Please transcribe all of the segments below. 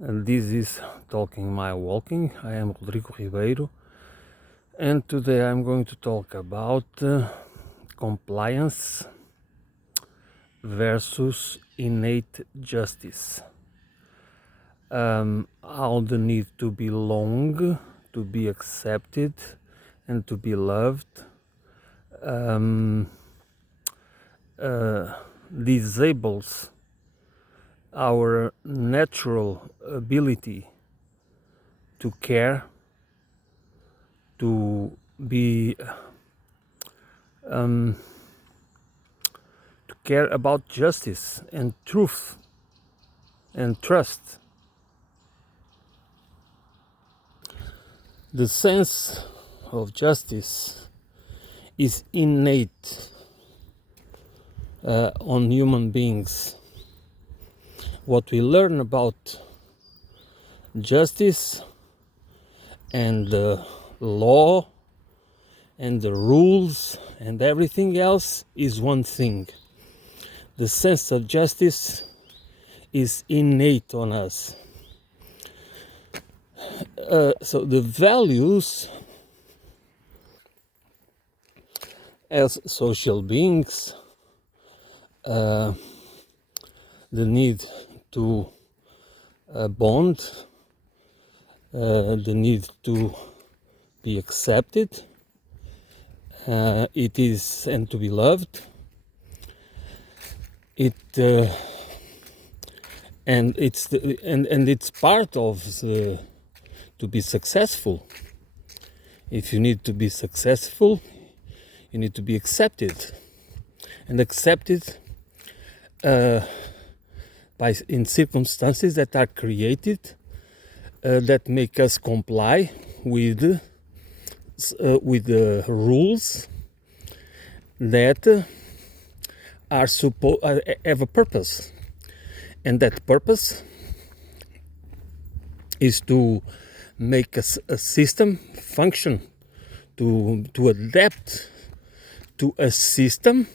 And this is Talking My Walking. I am Rodrigo Ribeiro, and today I'm going to talk about compliance versus innate justice. How the need to belong, to be accepted, and to be loved disables our natural ability to care, to be to care about justice and truth and trust. The sense of justice is innate on human beings. What we learn about justice and the law and the rules and everything else is one thing. The sense of justice is innate on us. So the values as social beings, the need to bond, the need to be accepted, it is, and to be loved. And it's part of the, to be successful. If you need to be successful, you need to be accepted, and accepted in circumstances that are created that make us comply with the rules that have a purpose, and that purpose is to make a system function, to adapt to a system,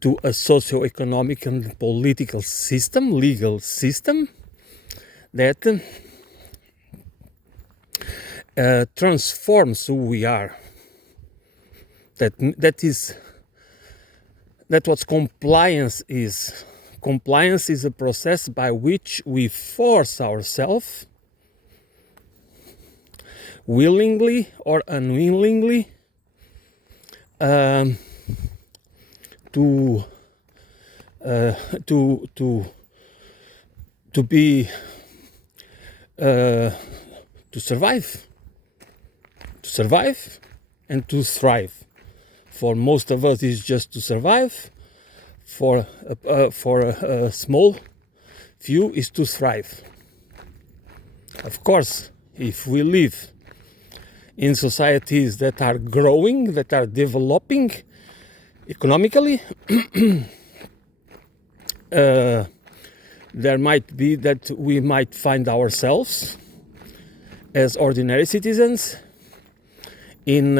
to a socio-economic and political system, legal system that transforms who we are. That's what compliance is. Compliance is a process by which we force ourselves, willingly or unwillingly, to be to survive and to thrive. For most of us, it's just to survive. For a small few, is to thrive. Of course, if we live in societies that are growing, that are developing economically, there might be that we might find ourselves as ordinary citizens in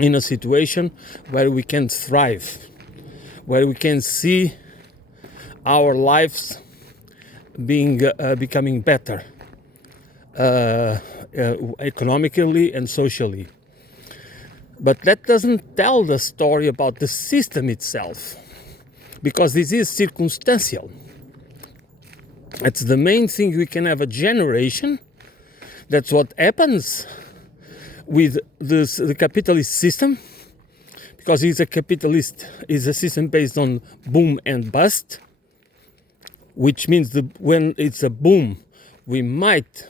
a situation where we can thrive, where we can see our lives becoming better economically and socially. But that doesn't tell the story about the system itself, because this is circumstantial. It's the main thing. We can have a generation. That's what happens with the capitalist system, because it's a system based on boom and bust, which means when it's a boom, we might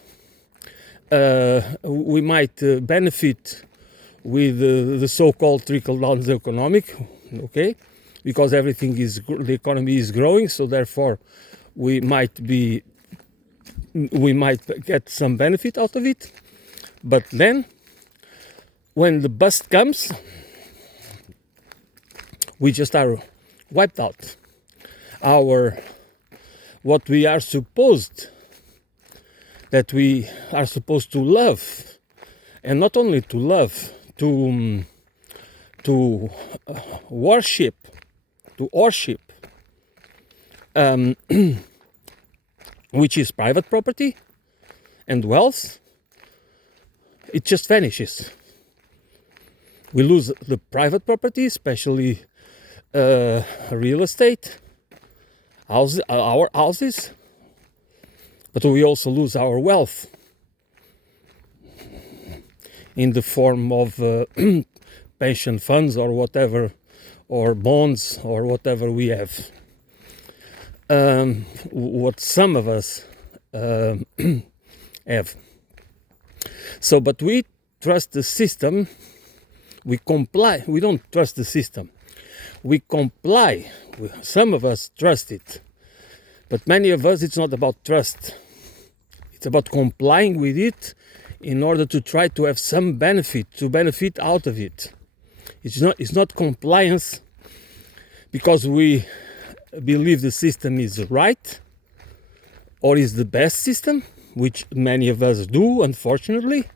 benefit with the so-called trickle-down economic, okay, because the economy is growing, so therefore we might get some benefit out of it. But then, when the bust comes, we just are wiped out. What we are supposed to love, and not only to love, to worship, which is private property and wealth, it just vanishes. We lose the private property, especially real estate, our houses, but we also lose our wealth in the form of pension funds or whatever, or bonds or whatever we have. What some of us have. So, but we trust the system, we comply. We don't trust the system, we comply. Some of us trust it, but many of us, it's not about trust. It's about complying with it in order to try to have some benefit, to benefit out of it. It's not compliance because we believe the system is right or is the best system, which many of us do, unfortunately,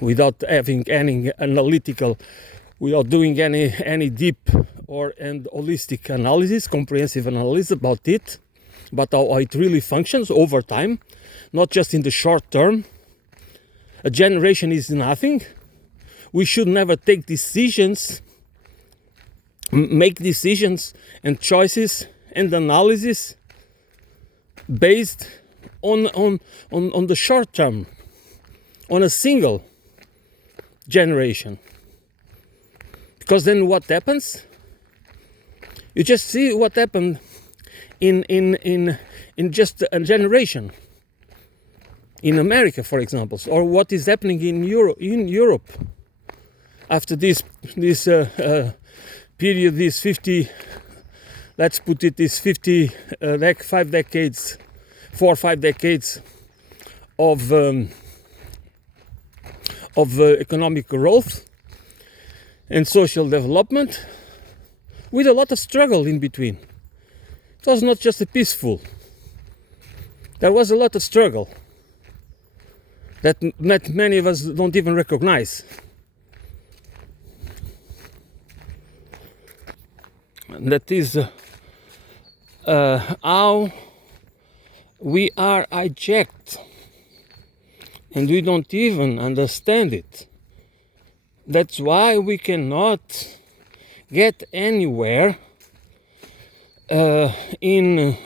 without having any analytical, without doing any deep and holistic analysis, comprehensive analysis about it, about how it really functions over time, not just in the short term. A generation is nothing. We should never take decisions, make decisions and choices and analysis based on the short term, on a single generation. Because then what happens? You just see what happened in just a generation. In America, for example, or what is happening in Europe after this period, this 50, let's put it, this 50, 5 decades, 4 or 5 decades of economic growth and social development, with a lot of struggle in between. It was not just a peaceful. There was a lot of struggle that many of us don't even recognize. And that is how we are hijacked, and we don't even understand it. That's why we cannot get anywhere in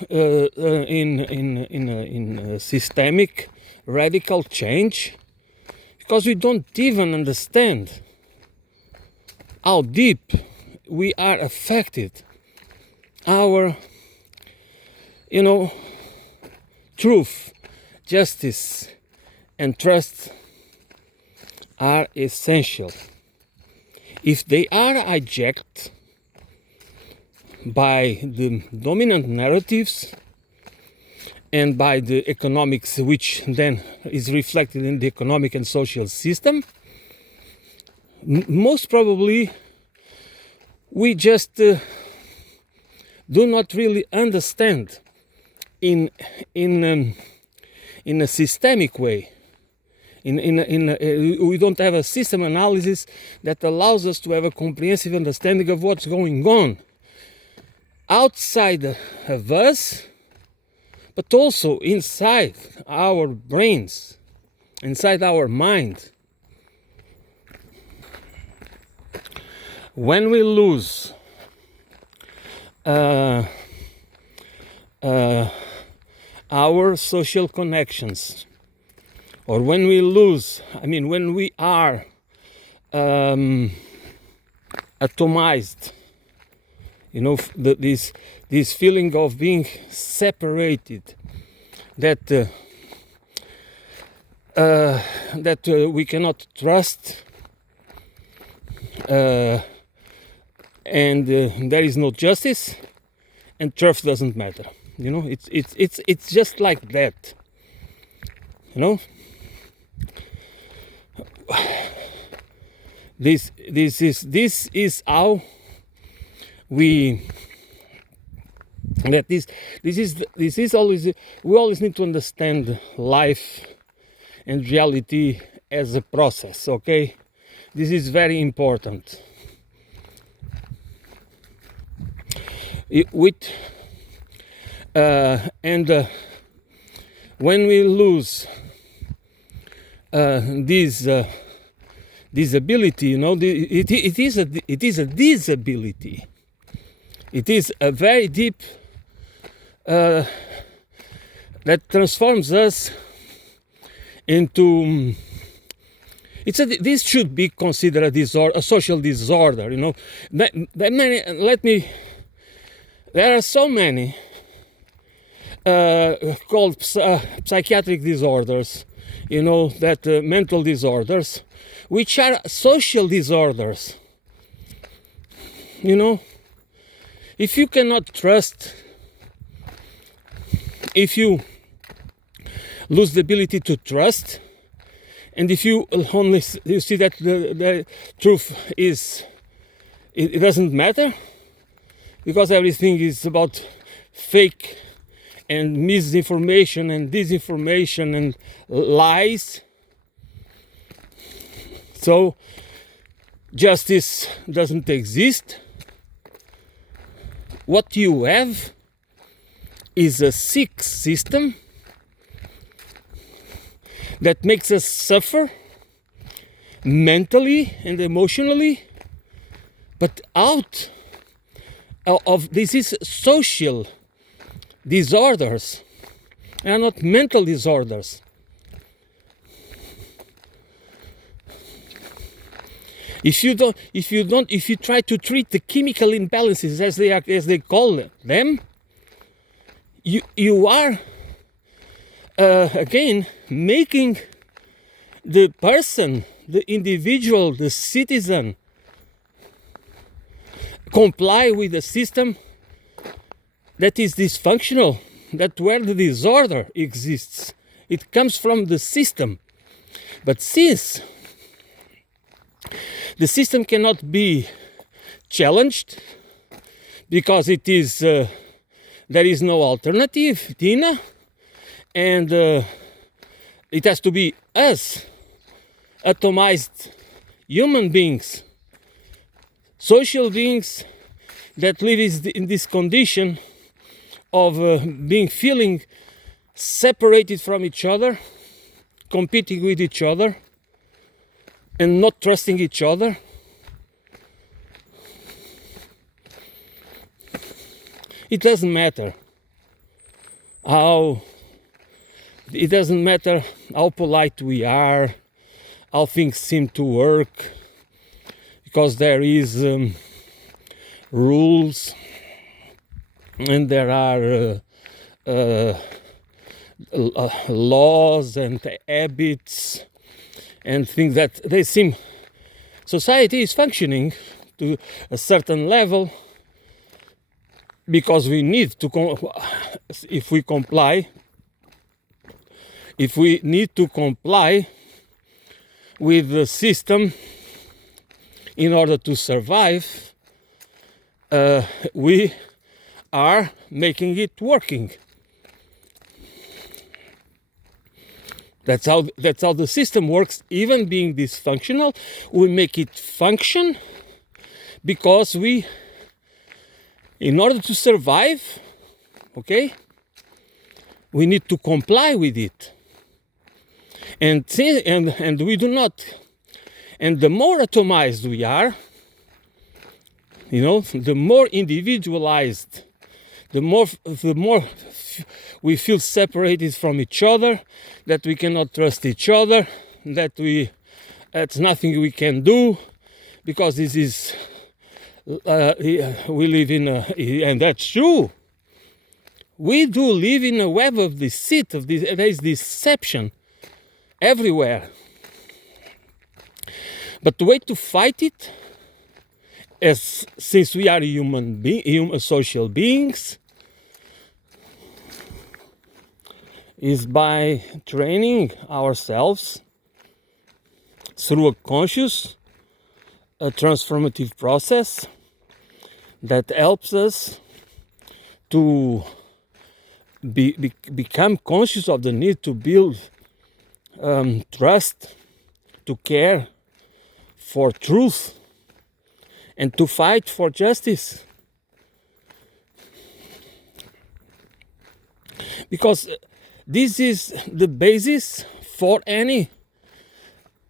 systemic radical change, because we don't even understand how deep we are affected. Our, truth, justice, and trust are essential. If they are hijacked by the dominant narratives and by the economics, which then is reflected in the economic and social system, most probably we just do not really understand in a systemic way. We don't have a system analysis that allows us to have a comprehensive understanding of what's going on outside of us, but also inside our brains, inside our mind. When we lose our social connections, or when we are atomized, this feeling of being separated, that we cannot trust, and there is no justice, and truth doesn't matter. It's just like that. This is how we always need to understand life and reality as a process. Okay, this is very important. when we lose this ability, it is a disability. It is a very deep that transforms us into. This should be considered a disorder, a social disorder. There are so many called psychiatric disorders, that mental disorders, which are social disorders. If you cannot trust, if you lose the ability to trust, and if you see that the truth is, it doesn't matter, because everything is about fake and misinformation and disinformation and lies. So justice doesn't exist. What you have is a sick system that makes us suffer mentally and emotionally, but out of this is social disorders and not mental disorders. If you try to treat the chemical imbalances as they call them, you are again making the person, the individual, the citizen comply with a system that is dysfunctional, that where the disorder exists, it comes from the system. But since the system cannot be challenged because it is there is no alternative, Tina, and it has to be us, atomized human beings, social beings that live in this condition of feeling separated from each other, competing with each other, and not trusting each other. It doesn't matter how polite we are, how things seem to work, because there is rules and there are laws and habits and things that they seem. Society is functioning to a certain level because we need to if we need to comply with the system in order to survive, we are making it working. That's how the system works. Even being dysfunctional, we make it function because in order to survive, okay, we need to comply with it. And we do not. And the more atomized we are, the more individualized, the more we feel separated from each other, that we cannot trust each other, that that's nothing we can do, because this is we live in and that's true. We do live in a web of deceit, there is deception everywhere. But the way to fight it, since we are social beings, is by training ourselves through a conscious, a transformative process that helps us to become conscious of the need to build trust, to care for truth, and to fight for justice. Because This is the basis for any.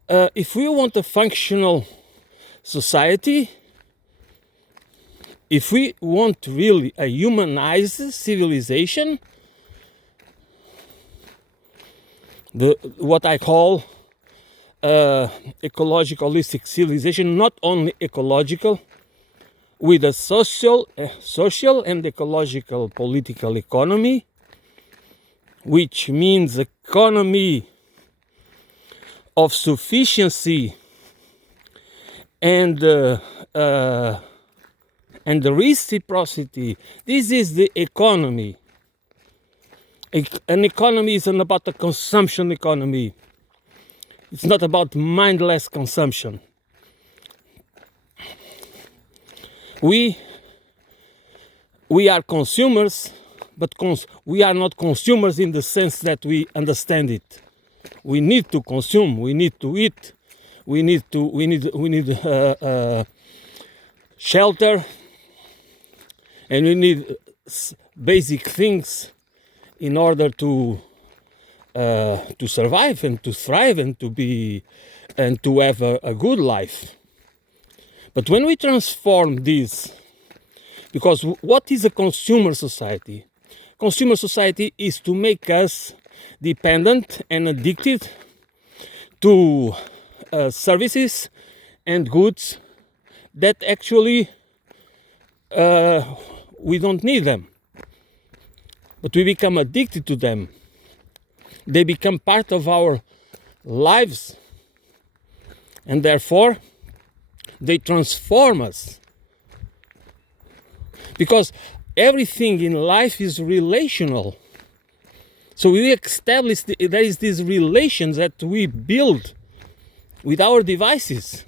If we want a functional society, if we want really a humanized civilization, what I call ecological holistic civilization, not only ecological, with a social and ecological political economy, which means economy of sufficiency and the reciprocity. This is the economy. An economy isn't about a consumption economy. It's not about mindless consumption. We are consumers, but we are not consumers in the sense that we understand it. We need to consume. We need to eat. We need shelter, and we need basic things in order to survive and to thrive and to have a good life. But when we transform this, because what is a consumer society? Consumer society is to make us dependent and addicted to services and goods that actually we don't need them, but we become addicted to them. They become part of our lives, and therefore they transform us. Because everything in life is relational. So we establish there is these relations that we build with our devices.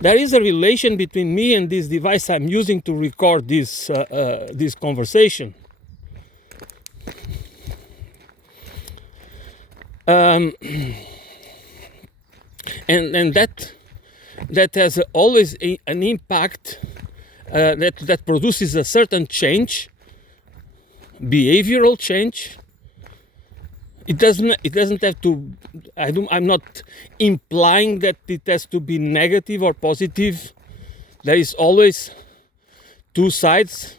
There is a relation between me and this device I'm using to record this conversation. And that has always an impact that produces a certain change, behavioral change. It doesn't have to. I'm not implying that it has to be negative or positive. There is always two sides.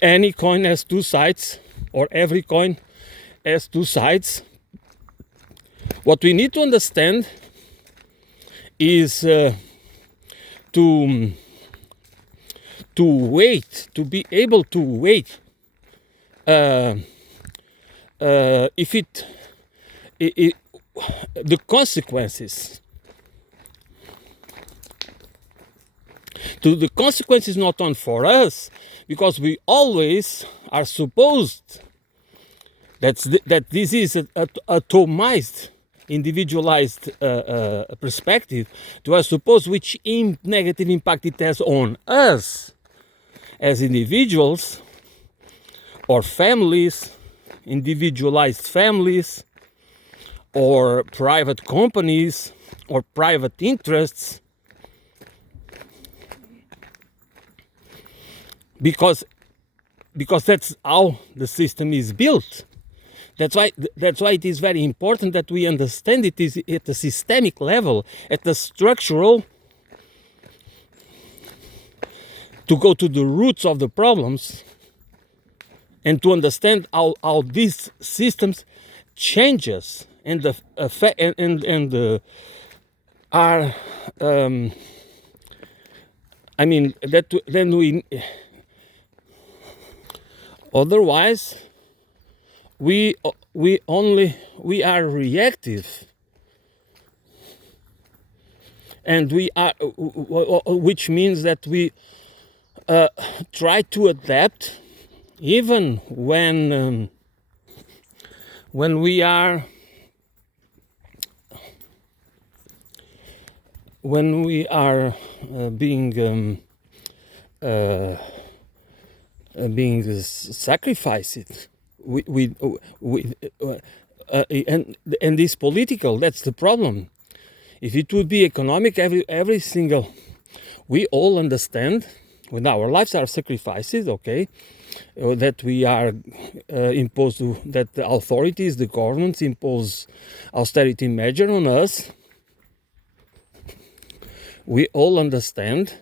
Any coin has two sides, or every coin has two sides. What we need to understand is to wait, to be able to wait. If the consequences, the consequences not on for us, because we always are supposed that this is a atomized, individualized perspective, to suppose which negative impact it has on us as individuals or families, individualized families, or private companies, or private interests, because that's how the system is built. That's why it is very important that we understand it is at the systemic level, at the structural, to go to the roots of the problems and to understand how these systems changes and the effect are. I mean that then we. Otherwise, we are reactive, and we are, which means that we try to adapt, even when we are being sacrificed. And this political, that's the problem. If it would be economic, every single, we all understand when our lives are sacrifices, okay, that we are imposed to, that the authorities, the governments impose austerity measure on us. We all understand.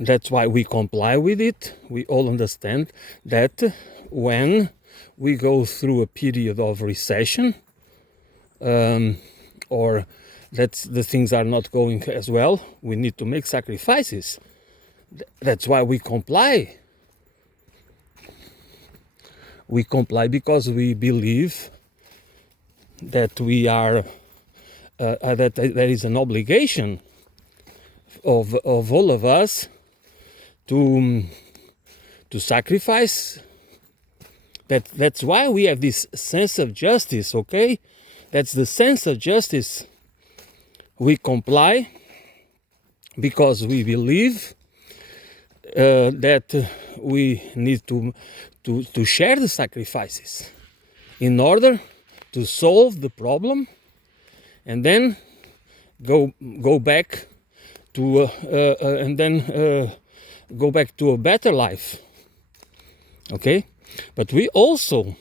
That's why we comply with it. We all understand that when we go through a period of recession, or that the things are not going as well, we need to make sacrifices. That's why we comply. We comply because we believe that we are that there is an obligation of all of us to sacrifice. That's why we have this sense of justice. Okay, that's the sense of justice. We comply because we believe that we need to share the sacrifices in order to solve the problem, and then go back to go back to a better life. Okay, but we also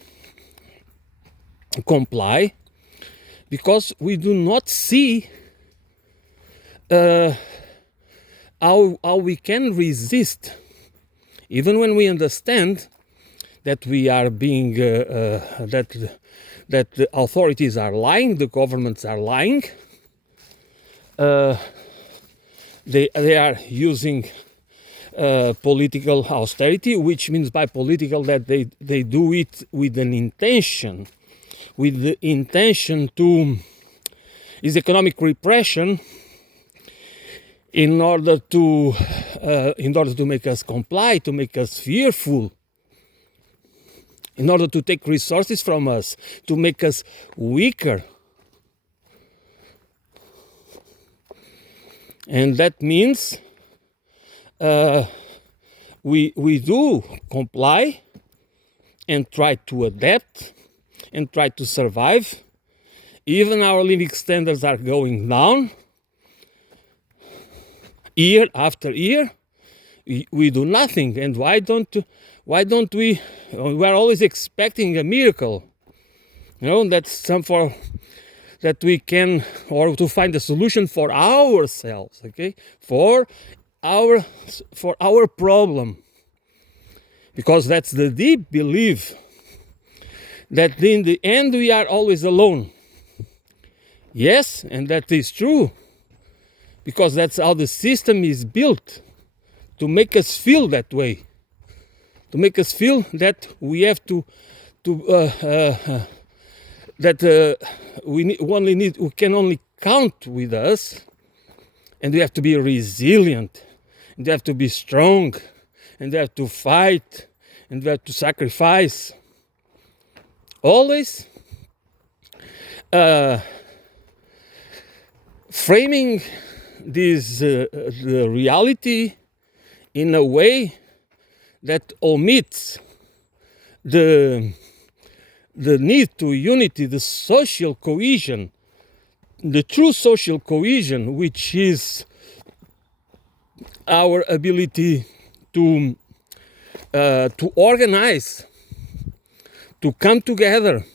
comply because we do not see how we can resist, even when we understand that we are being that the authorities are lying, the governments are lying. They are using political austerity, which means by political that they do it with an intention, with the intention to is economic repression in order to make us comply, to make us fearful, in order to take resources from us, to make us weaker. And that means we do comply and try to adapt and try to survive. Even our living standards are going down year after year. We do nothing. And why don't we? We're always expecting a miracle. You know, that's that we can, or to find a solution for ourselves, okay, for our problem, because that's the deep belief that in the end we are always alone. Yes, and that is true, because that's how the system is built, to make us feel that way, to make us feel that we have we can only count with us, and we have to be resilient, and we have to be strong, and we have to fight, and we have to sacrifice. Always framing this the reality in a way that omits the need to unity, the social cohesion, the true social cohesion, which is our ability to organize, to come together,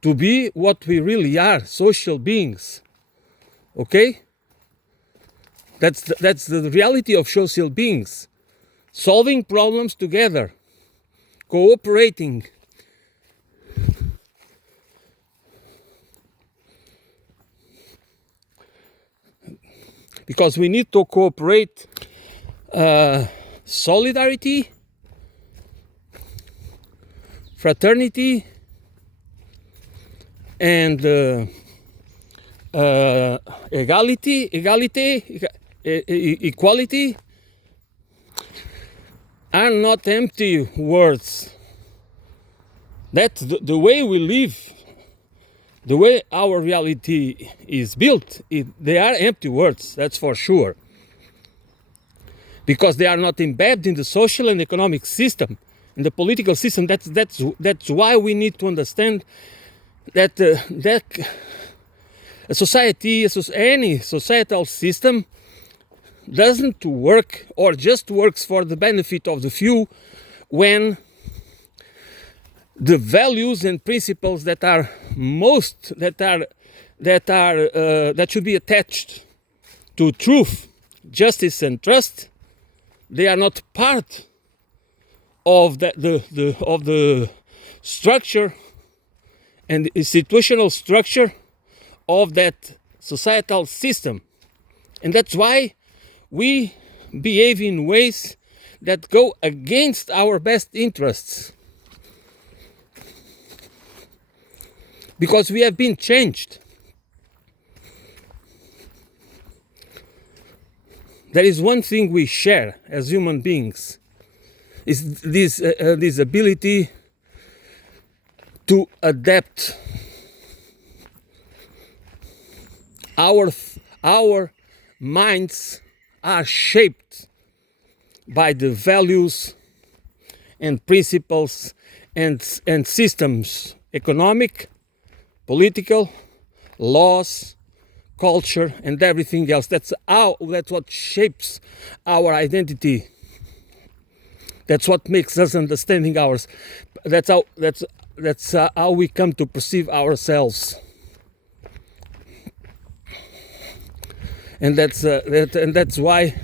to be what we really are, social beings. Okay? That's the reality of social beings. Solving problems together, cooperating. Because we need to cooperate, solidarity, fraternity, and equality are not empty words. That's the way we live, the way our reality is built. They are empty words, that's for sure, because they are not embedded in the social and economic system, in the political system. That's why we need to understand that a society, any societal system, doesn't work or just works for the benefit of the few when the values and principles that are that should be attached to truth, justice, and trust, they are not part of the structure and institutional structure of that societal system. And that's why we behave in ways that go against our best interests. Because we have been changed. There is one thing we share as human beings, is this ability to adapt. Our minds are shaped by the values and principles and systems, economic, political, laws, culture, and everything else. That's what shapes our identity. That's what makes us understanding ours. That's how we come to perceive ourselves. And that's why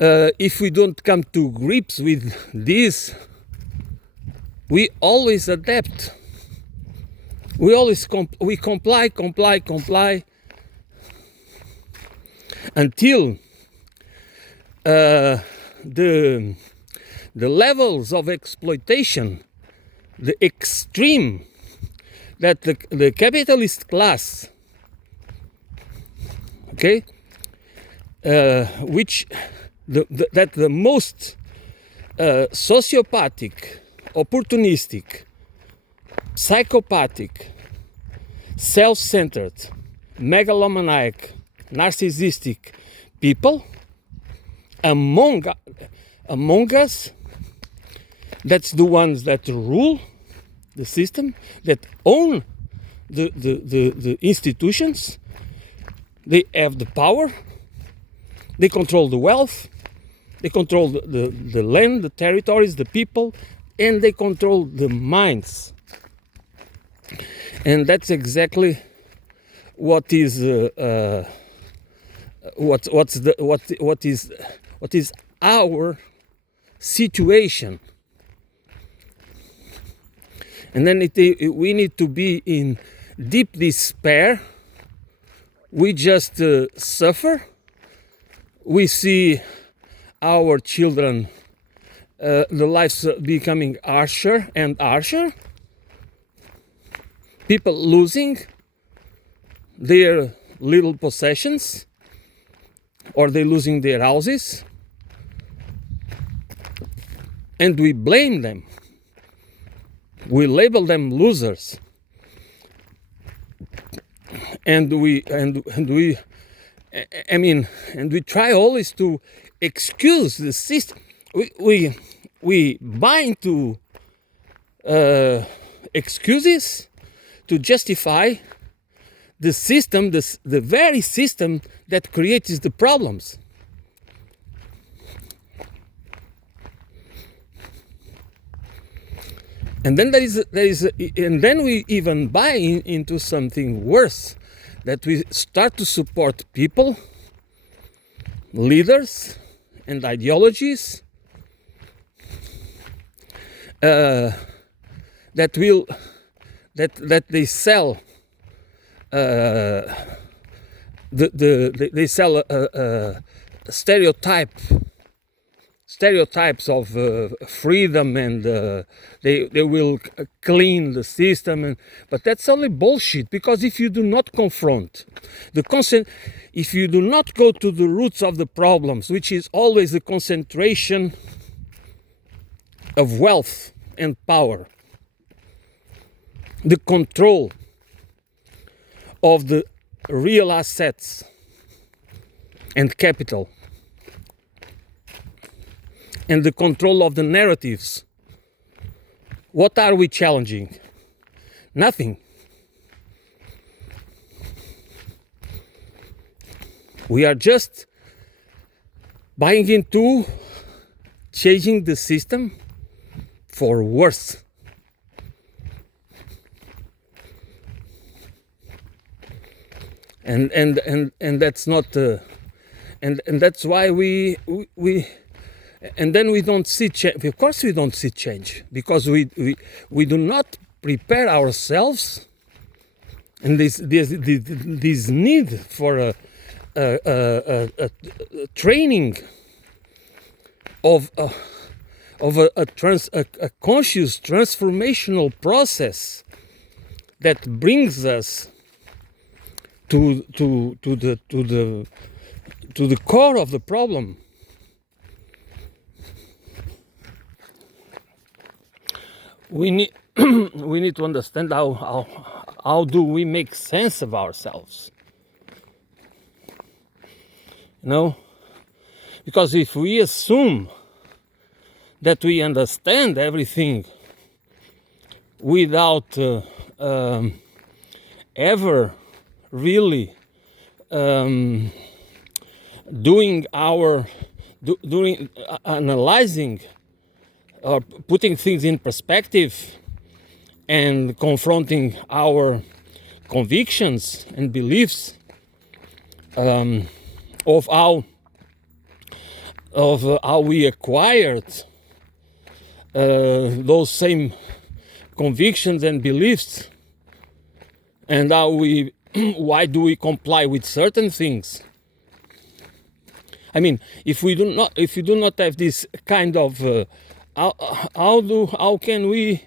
if we don't come to grips with this, we always adapt. We always comply until the levels of exploitation, the extreme that the capitalist class, okay, that the most sociopathic, opportunistic, psychopathic, self-centered, megalomaniac, narcissistic people among us, that's the ones that rule the system, that own the institutions. They have the power, they control the wealth, they control the land, the territories, the people, and they control the minds. And that's exactly what is what is our situation. And then we need to be in deep despair. We just suffer. We see our children, the lives becoming harsher and harsher. People losing their little possessions, or they losing their houses, and we blame them. We label them losers, and we try always to excuse the system. We buy into excuses to justify the system, the very system that creates the problems. And then and then we even buy into something worse, that we start to support people, leaders, and ideologies that they sell. They sell stereotypes of freedom, and they will clean the system, but that's only bullshit. Because if you do not confront if you do not go to the roots of the problems, which is always the concentration of wealth and power, the control of the real assets and capital, and the control of the narratives, what are we challenging? Nothing. We are just buying into changing the system for worse. And that's not and that's why we and then we don't see change. Of course we don't see change because we do not prepare ourselves, and this need for a training of a conscious transformational process that brings us to the core of the problem. We need we need to understand how do we make sense of ourselves. Because if we assume that we understand everything without ever really analyzing or putting things in perspective and confronting our convictions and beliefs of how we acquired those same convictions and beliefs, and why do we comply with certain things. I mean, if you do not have this kind of how can we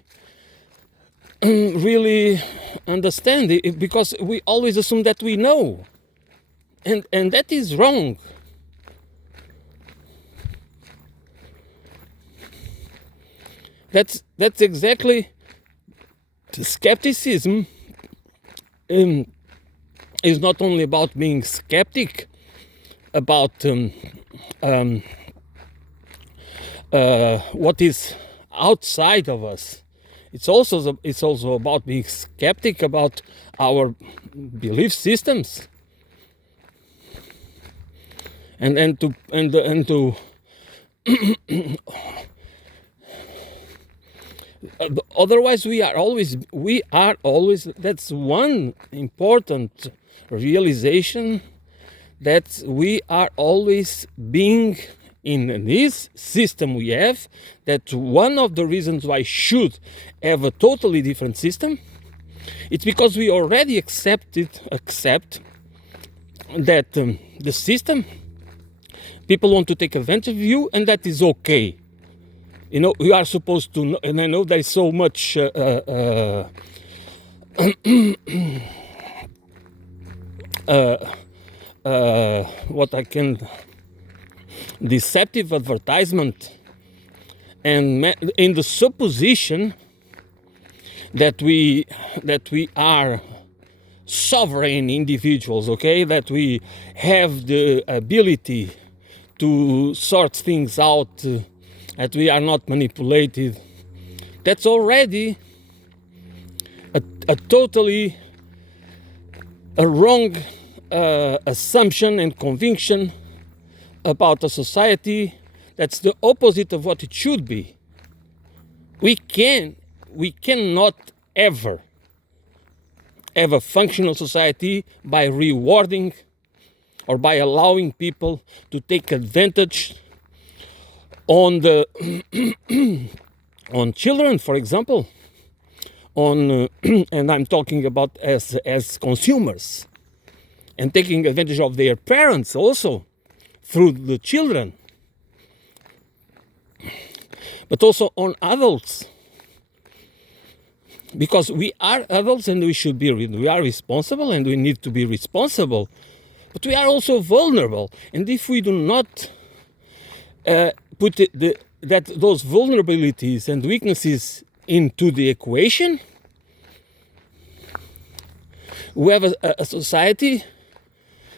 really understand it? Because we always assume that we know, and that is wrong. That's exactly skepticism. Is not only about being skeptic about what is outside of us. It's also about being skeptic about our belief systems, and to otherwise we are always. That's one important realization, that we are always being in this system we have. That one of the reasons why should have a totally different system, it's because we already accept that the system, people want to take advantage of you, and that is okay. We are supposed to know, and I know there is so much deceptive advertisement, and in the supposition that we are sovereign individuals, okay, that we have the ability to sort things out, that we are not manipulated. That's already a totally wrong assumption and conviction about a society. That's the opposite of what it should be. We cannot ever have a functional society by rewarding or by allowing people to take advantage on the on children, for example, on and I'm talking about as consumers, and taking advantage of their parents also through the children, but also on adults, because we are adults and we are responsible, and we need to be responsible, but we are also vulnerable, and if we do not put those vulnerabilities and weaknesses into the equation, we have a society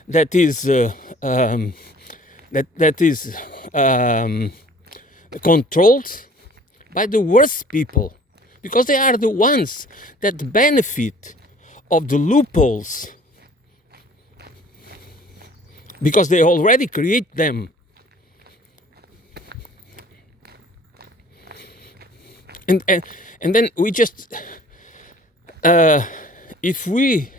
that is controlled by the worst people, because they are the ones that benefit of the loopholes, because they already create them. And then we just, if we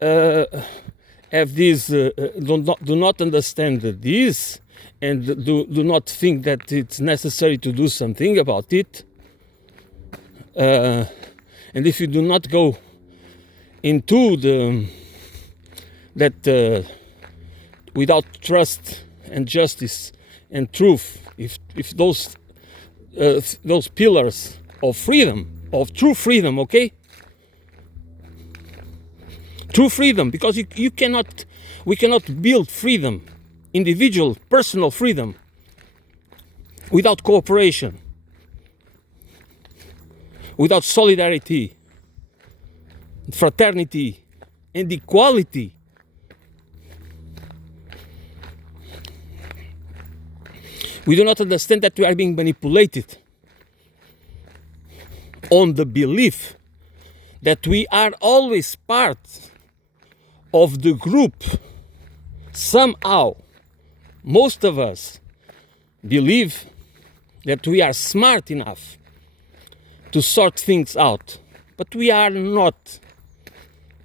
have this, do not understand this, and do not think that it's necessary to do something about it, and if you do not go into that without trust and justice and truth, if those pillars of freedom, of true freedom, okay? True freedom, because we cannot build freedom, individual, personal freedom, without cooperation, without solidarity, fraternity, and equality. We do not understand that we are being manipulated on the belief that we are always part of the group. Somehow, most of us believe that we are smart enough to sort things out, but we are not.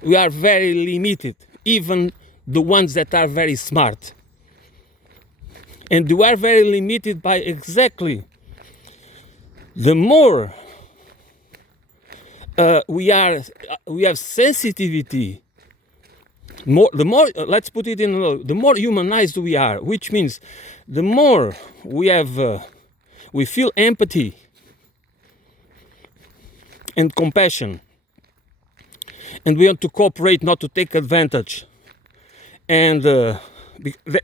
We are very limited, even the ones that are very smart. And we are very limited by exactly the more we have sensitivity. Let's put it in, the more humanized we are, which means the more we feel empathy and compassion, and we want to cooperate, not to take advantage, and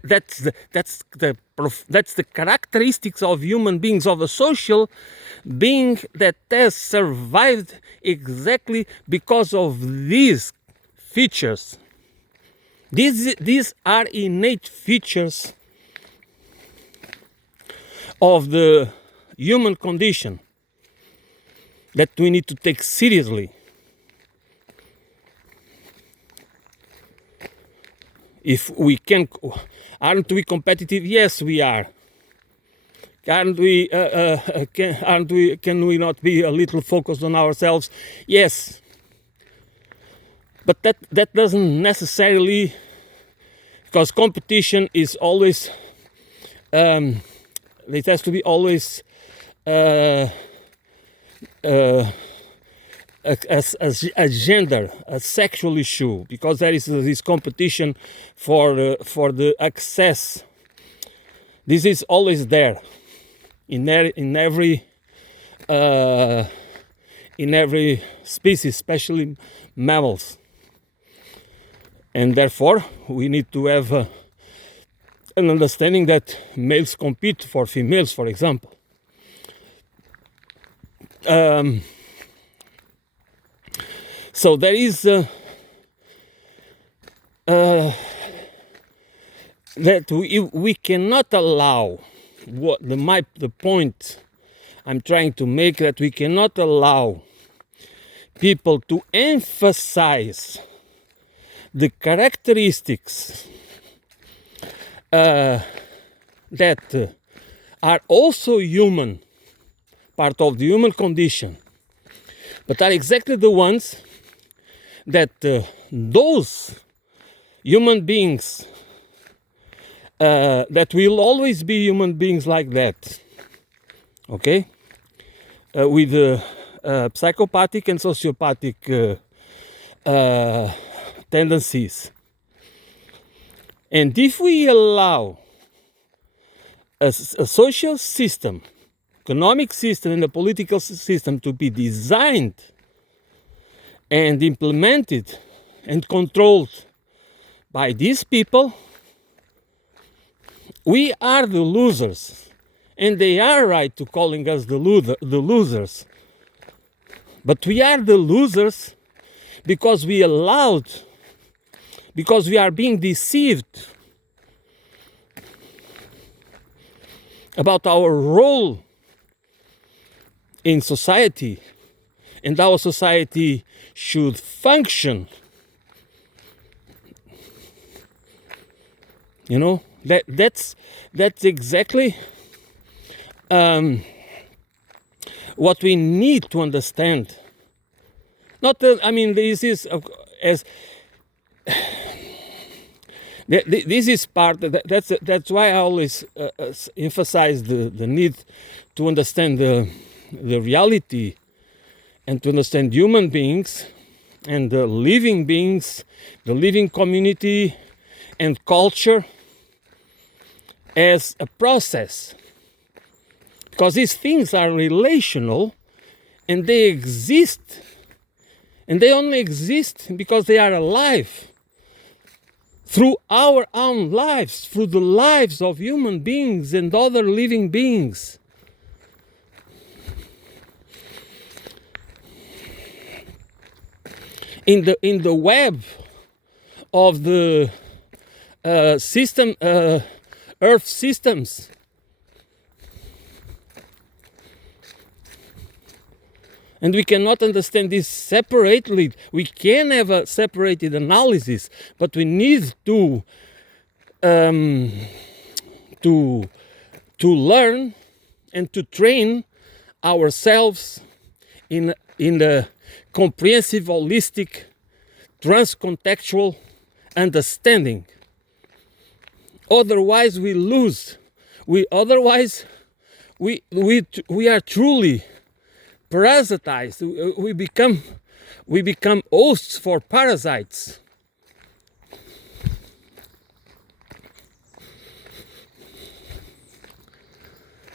that's the characteristics of human beings, of a social being that has survived exactly because of these features. These are innate features of the human condition that we need to take seriously. If we can, aren't we competitive? Yes, we are. Can we not be a little focused on ourselves? Yes. But that doesn't necessarily, because competition is always, it has to be always a gender, a sexual issue, because there is this competition for the access. This is always there in every species, especially mammals, and therefore we need to have an understanding that males compete for females, for example. So there is that we cannot allow the point I'm trying to make, that we cannot allow people to emphasize the characteristics that are also human, part of the human condition, but are exactly the ones that those human beings that will always be human beings like that, okay, with psychopathic and sociopathic tendencies. And if we allow a social system, economic system, and a political system to be designed and implemented and controlled by these people, we are the losers. And they are right to calling us the losers. But we are the losers because we are being deceived about our role in society and how society should function. You know, that's exactly what we need to understand. Not this is as this is part. That's why I always emphasize the need to understand the reality and to understand human beings and the living beings, the living community and culture as a process. Because these things are relational and they exist. And they only exist because they are alive through our own lives, through the lives of human beings and other living beings. In the web of the system, Earth systems, and we cannot understand this separately. We can have a separated analysis, but we need to learn and to train ourselves in the comprehensive, holistic, transcontextual understanding. Otherwise, we lose. We are truly parasitized. We become hosts for parasites.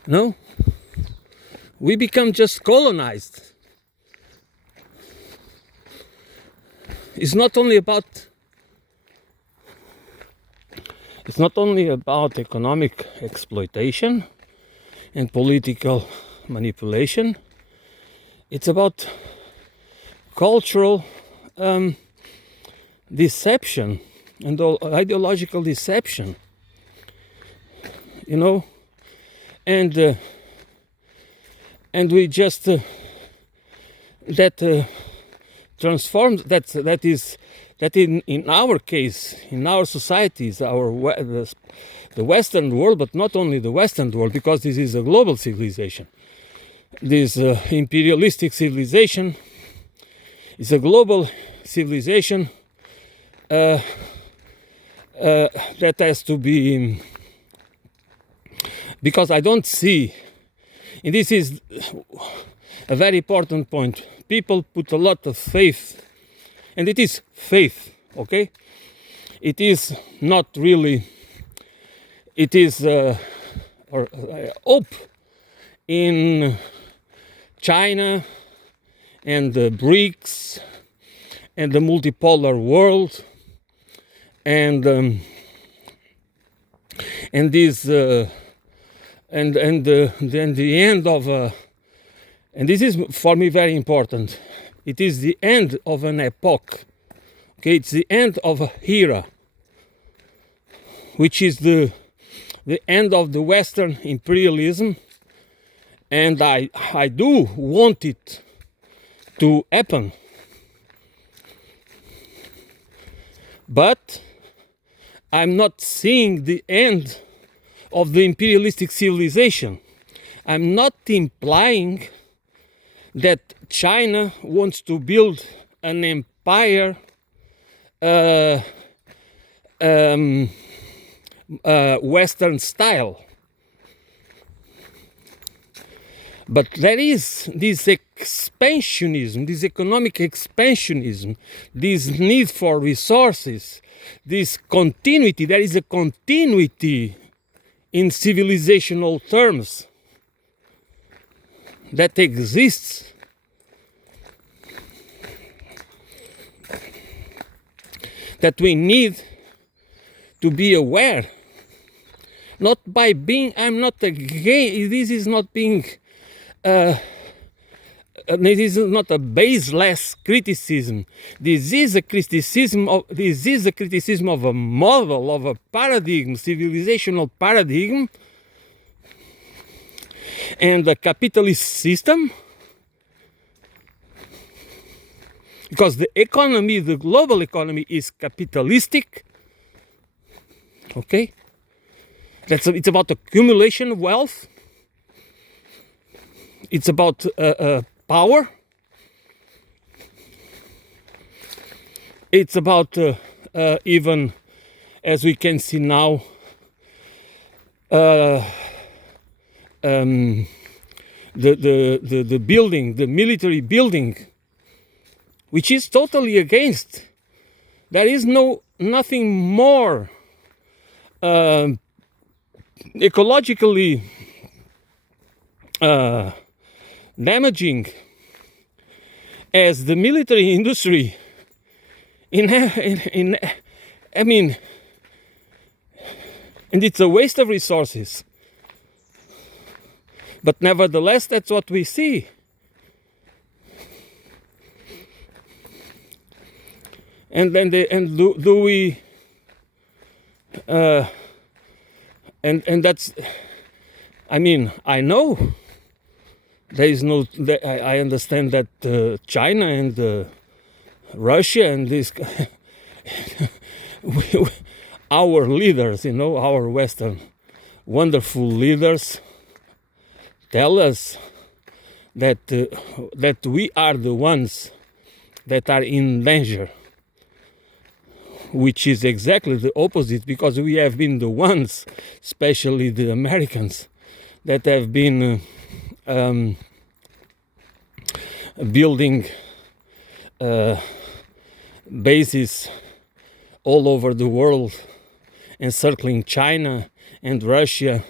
No, we become just colonized. It's not only about economic exploitation and political manipulation. It's about cultural deception and ideological deception, and we just transforms that in our case, in our societies, the Western world, but not only the Western world, because this is a global civilization. This imperialistic civilization is a global civilization that has to be, because I don't see, and this is a very important point, people put a lot of faith, and it is faith, okay? It is not really, it is hope in China and the BRICS and the multipolar world and this and the end of and this is for me very important. It is the end of an epoch. Okay, it's the end of a era, which is the end of the Western imperialism, and I do want it to happen. But I'm not seeing the end of the imperialistic civilization. I'm not implying that China wants to build an empire Western style. But there is this expansionism, this economic expansionism, this need for resources, this continuity. There is a continuity in civilizational terms that exists. That we need to be aware. Not by being, I'm not against, this is not being, this is not a baseless criticism. This is a criticism of a model, of a paradigm, civilizational paradigm, and the capitalist system. Because the economy, the global economy, is capitalistic. Okay? It's about accumulation of wealth. It's about power. It's about even, as we can see now, the building, the military building, which is totally against. There is nothing more ecologically damaging as the military industry. I mean, and it's a waste of resources. But nevertheless, that's what we see. And then do we? And that's. I mean, I know there is no. I understand that China and Russia and this. Our leaders, our Western wonderful leaders, tell us that we are the ones that are in danger, which is exactly the opposite, because we have been the ones, especially the Americans, that have been building bases all over the world, encircling China and Russia,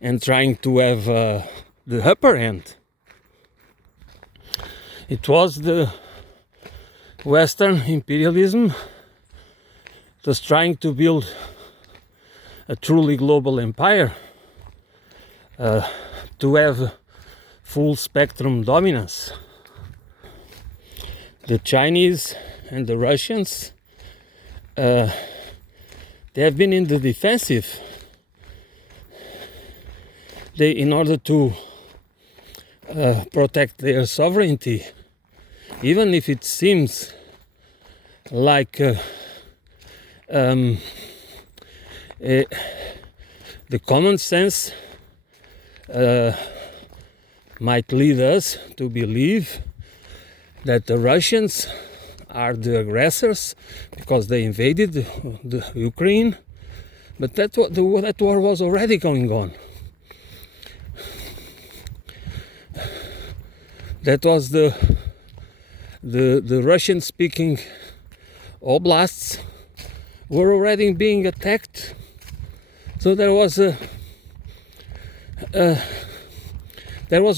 and trying to have the upper hand. It was the Western imperialism that was trying to build a truly global empire, to have full spectrum dominance. The Chinese and the Russians, they have been in the defensive. In order to protect their sovereignty, even if it seems like the common sense might lead us to believe that the Russians are the aggressors because they invaded the Ukraine, but that war was already going on. That was the Russian-speaking oblasts were already being attacked, so there was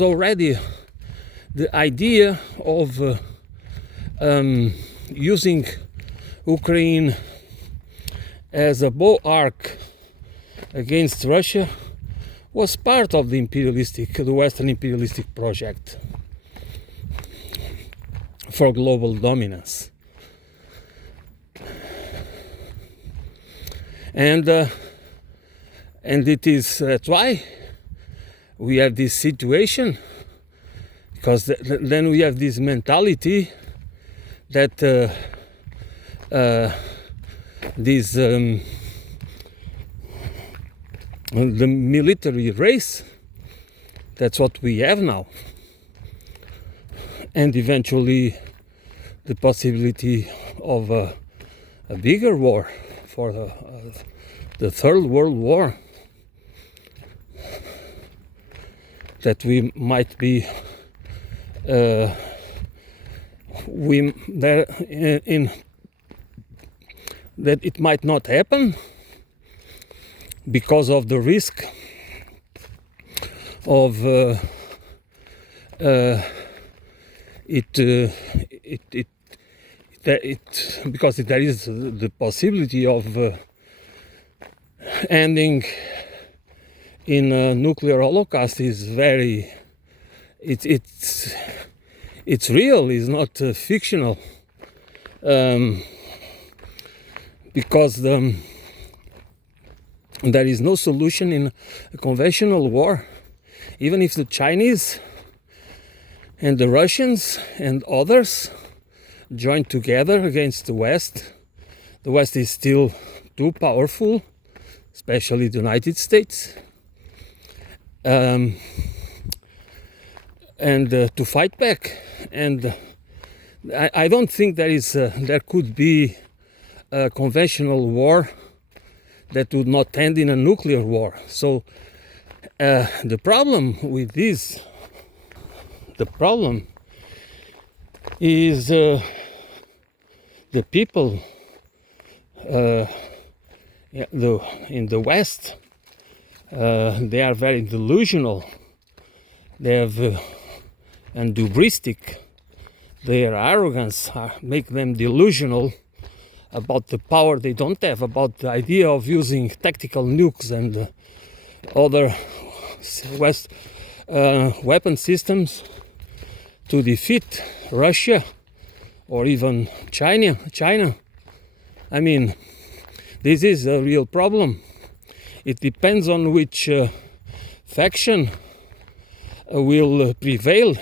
already the idea of using Ukraine as a bulwark against Russia was part of the Western imperialistic project for global dominance. And that's why we have this situation, because then we have this mentality that the military race, that's what we have now, and eventually the possibility of a bigger war, for the Third World War, that we might be that it might not happen because of the risk of because there is the possibility of ending in a nuclear holocaust is very, it's real, it's not fictional, because there is no solution in a conventional war. Even if the Chinese and the Russians and others join together against the West is still too powerful, especially the United States. and to fight back. And I don't think there could be a conventional war that would not end in a nuclear war. So the problem with this, the problem is the people in the West. They are very delusional. They have and hubristic. Their arrogance make them delusional about the power they don't have, about the idea of using tactical nukes and other West weapon systems to defeat Russia or even China. I mean, this is a real problem. It depends on which faction will prevail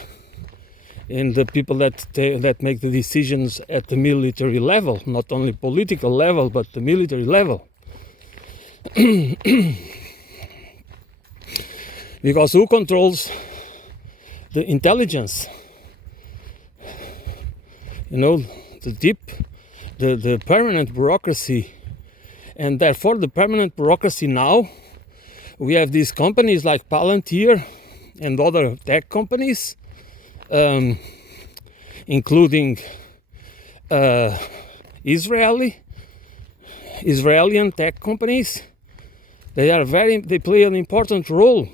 in the people that make the decisions at the military level, not only political level, but the military level. Because who controls the intelligence? You know, the permanent bureaucracy. And therefore the permanent bureaucracy now, we have these companies like Palantir and other tech companies, including Israeli tech companies. They play an important role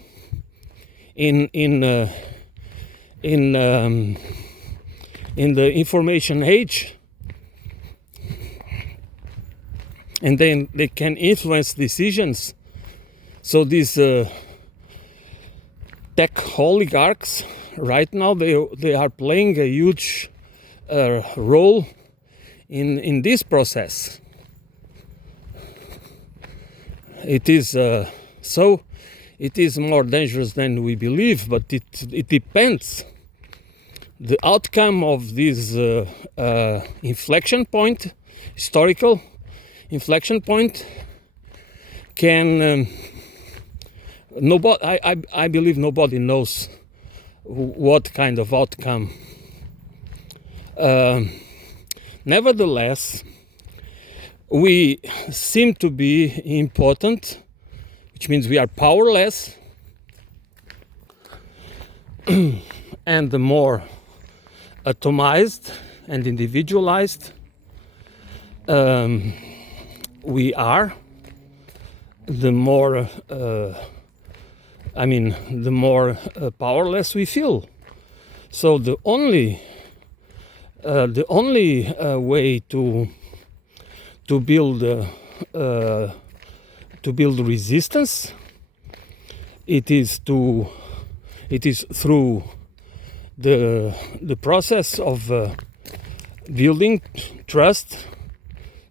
in the information age, and then they can influence decisions. So these tech oligarchs right now, they are playing a huge role in this process. It is it is more dangerous than we believe, but it depends. The outcome of this inflection point, historical inflection point, can I believe nobody knows what kind of outcome. Nevertheless, we seem to be impotent, which means we are powerless, and the more atomized and individualized we are, the more the more powerless we feel. So the only way to build resistance, it is through the process of building trust,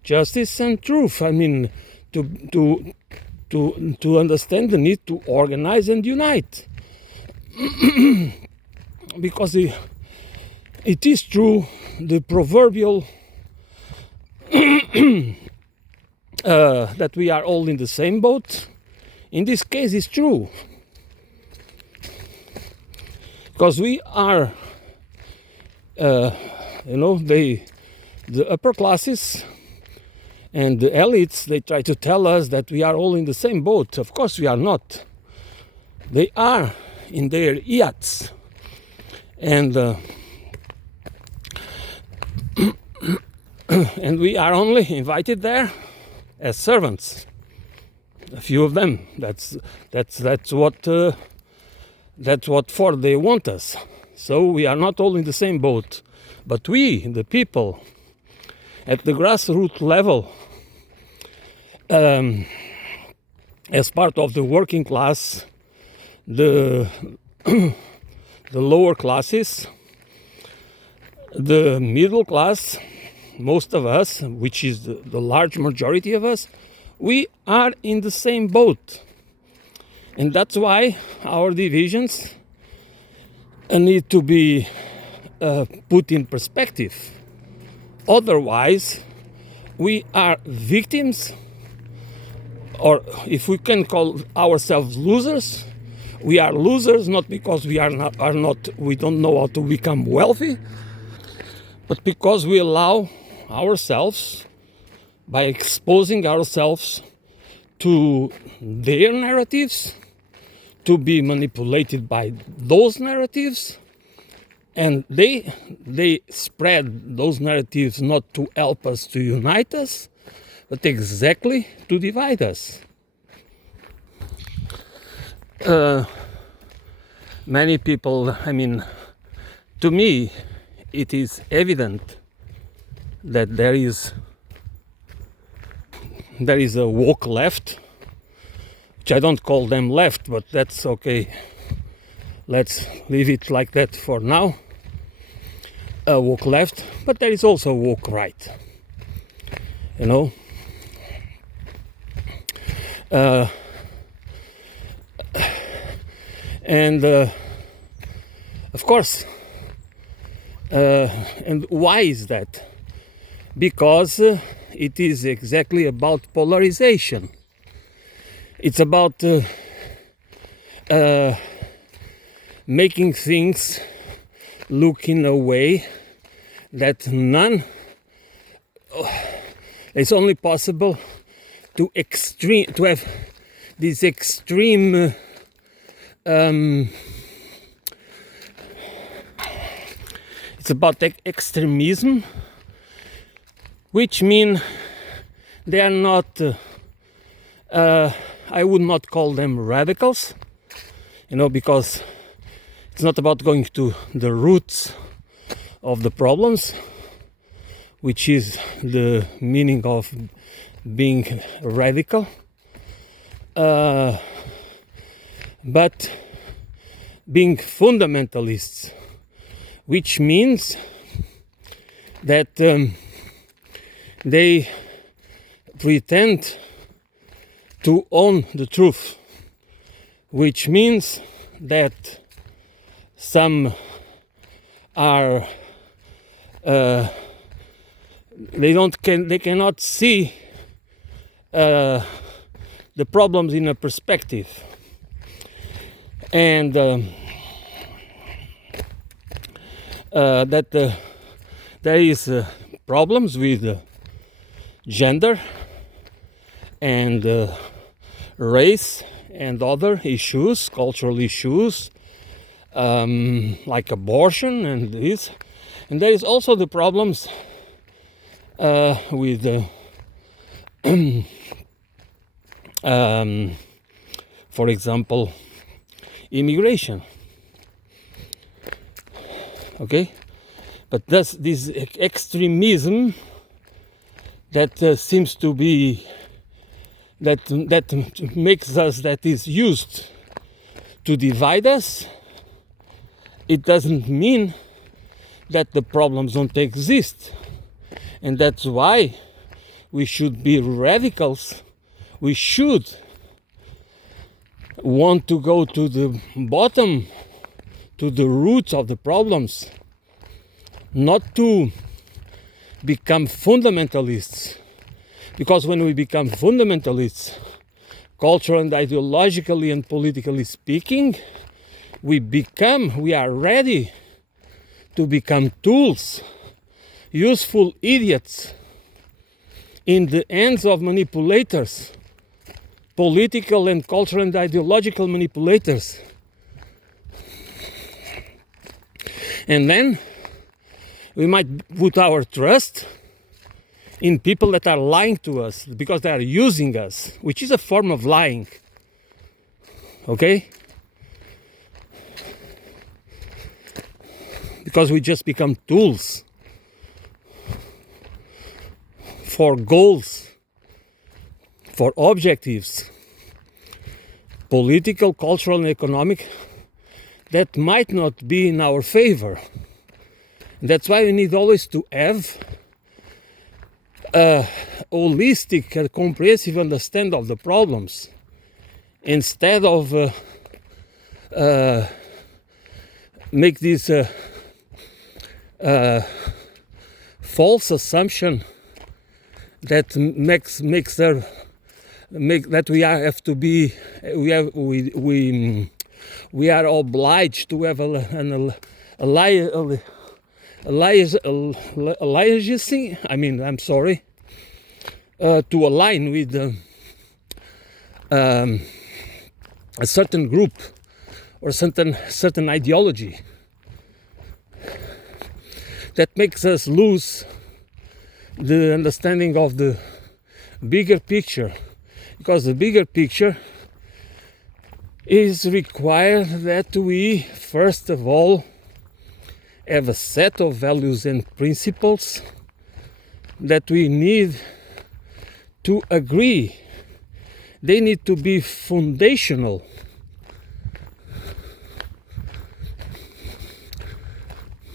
justice, and truth. I mean, to understand the need to organize and unite, because it is true, the proverbial that we are all in the same boat. In this case, is true, because we are, the upper classes and the elites, they try to tell us that we are all in the same boat. Of course we are not. They are in their yachts, and and we are only invited there as servants. A few of them. That's what for they want us. So we are not all in the same boat, but we, the people, at the grassroots level, as part of the working class, the lower classes, the middle class, most of us, which is the large majority of us, we are in the same boat. And that's why our divisions need to be put in perspective. Otherwise, we are victims, or if we can call ourselves losers, We are losers not because we we don't know how to become wealthy, but because we allow ourselves, by exposing ourselves to their narratives, to be manipulated by those narratives, and they spread those narratives not to help us, to unite us, but exactly to divide us. Many people, to me, it is evident that there is a woke left, which I don't call them left, but that's okay. Let's leave it like that for now. A woke left, but there is also a woke right. And of course, and why is that? Because it is exactly about polarization. It's about making things look in a way that it's only possible to have this extreme it's about extremism, which mean they are not I would not call them radicals, because it's not about going to the roots of the problems, which is the meaning of being radical, but being fundamentalists, which means that they pretend to own the truth, which means that some are they cannot see the problems in a perspective, and that there is problems with gender and race and other issues, cultural issues, like abortion and this. And there is also the problems with for example, immigration. Okay, but this extremism that seems to be that makes us, that is used to divide us, it doesn't mean that the problems don't exist. And that's why we should be radicals. We should want to go to the bottom, to the roots of the problems, not to become fundamentalists. Because when we become fundamentalists, culturally and ideologically and politically speaking, we are ready to become tools, useful idiots in the hands of manipulators, political and cultural and ideological manipulators. And then we might put our trust in people that are lying to us because they are using us, which is a form of lying. Okay? Because we just become tools for goals, for objectives, political, cultural, and economic, that might not be in our favor. That's why we need always to have a holistic and comprehensive understanding of the problems, instead of make this false assumption that that we have to be, we we are obliged to have an alliance. I mean, I'm sorry, to align with a certain group or certain ideology that makes us lose the understanding of the bigger picture, because the bigger picture is required that we first of all have a set of values and principles that we need to agree. They need to be foundational.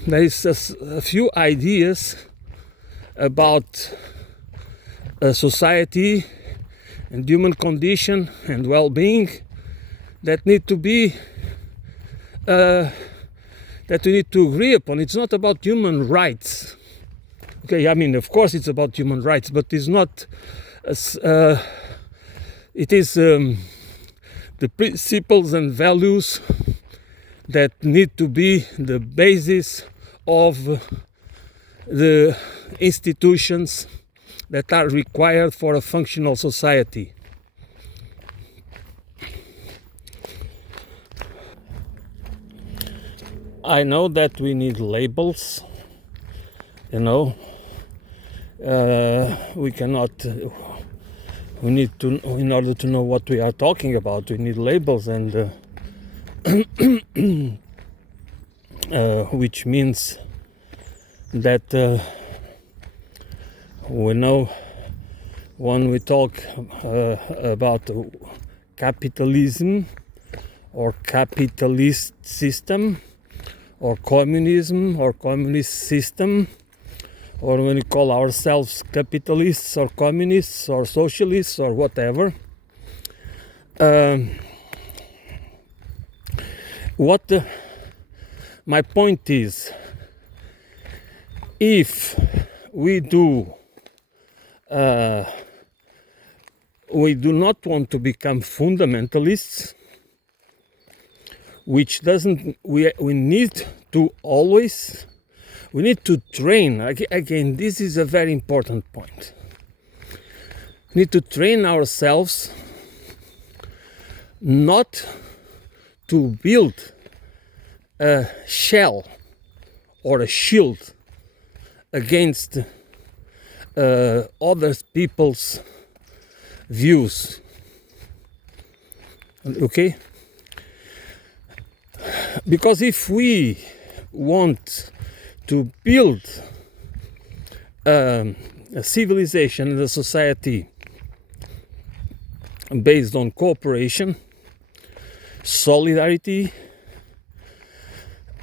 There is a few ideas about society and human condition and well-being that need to be that we need to agree upon. It's not about human rights. Okay, I mean, of course it's about human rights, but it's not. It is the principles and values that need to be the basis of the institutions that are required for a functional society. I know that we need labels, you know. We cannot. We need to, in order to know what we are talking about, we need labels, and which means that we know when we talk about capitalism or capitalist system or communism or communist system, or when we call ourselves capitalists or communists or socialists or whatever, my point is, if we do not want to become fundamentalists, which doesn't, we need to always, we need to train, again, this is a very important point. We need to train ourselves not to build a shell or a shield against other people's views. Okay? Because if we want to build a civilization and a society based on cooperation, solidarity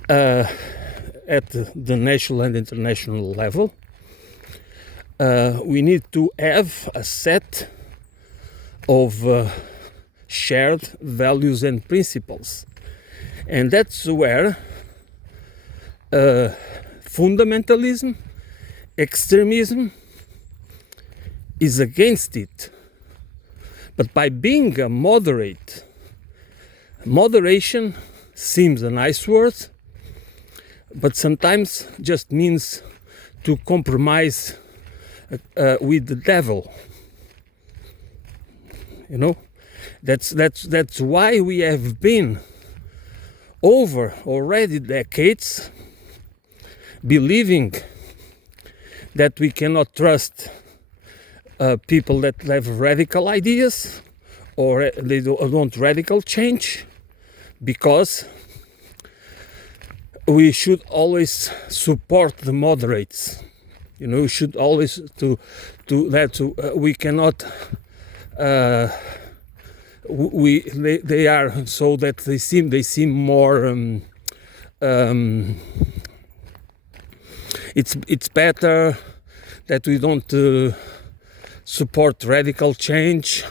at the national and international level, we need to have a set of shared values and principles. And that's where fundamentalism, extremism is against it. But by being a moderate, moderation seems a nice word, but sometimes just means to compromise with the devil. You know, that's why we have been over already decades believing that we cannot trust people that have radical ideas or they don't want radical change, because we should always support the moderates. You know, we should always we cannot they are so that they seem more it's better that we don't support radical change,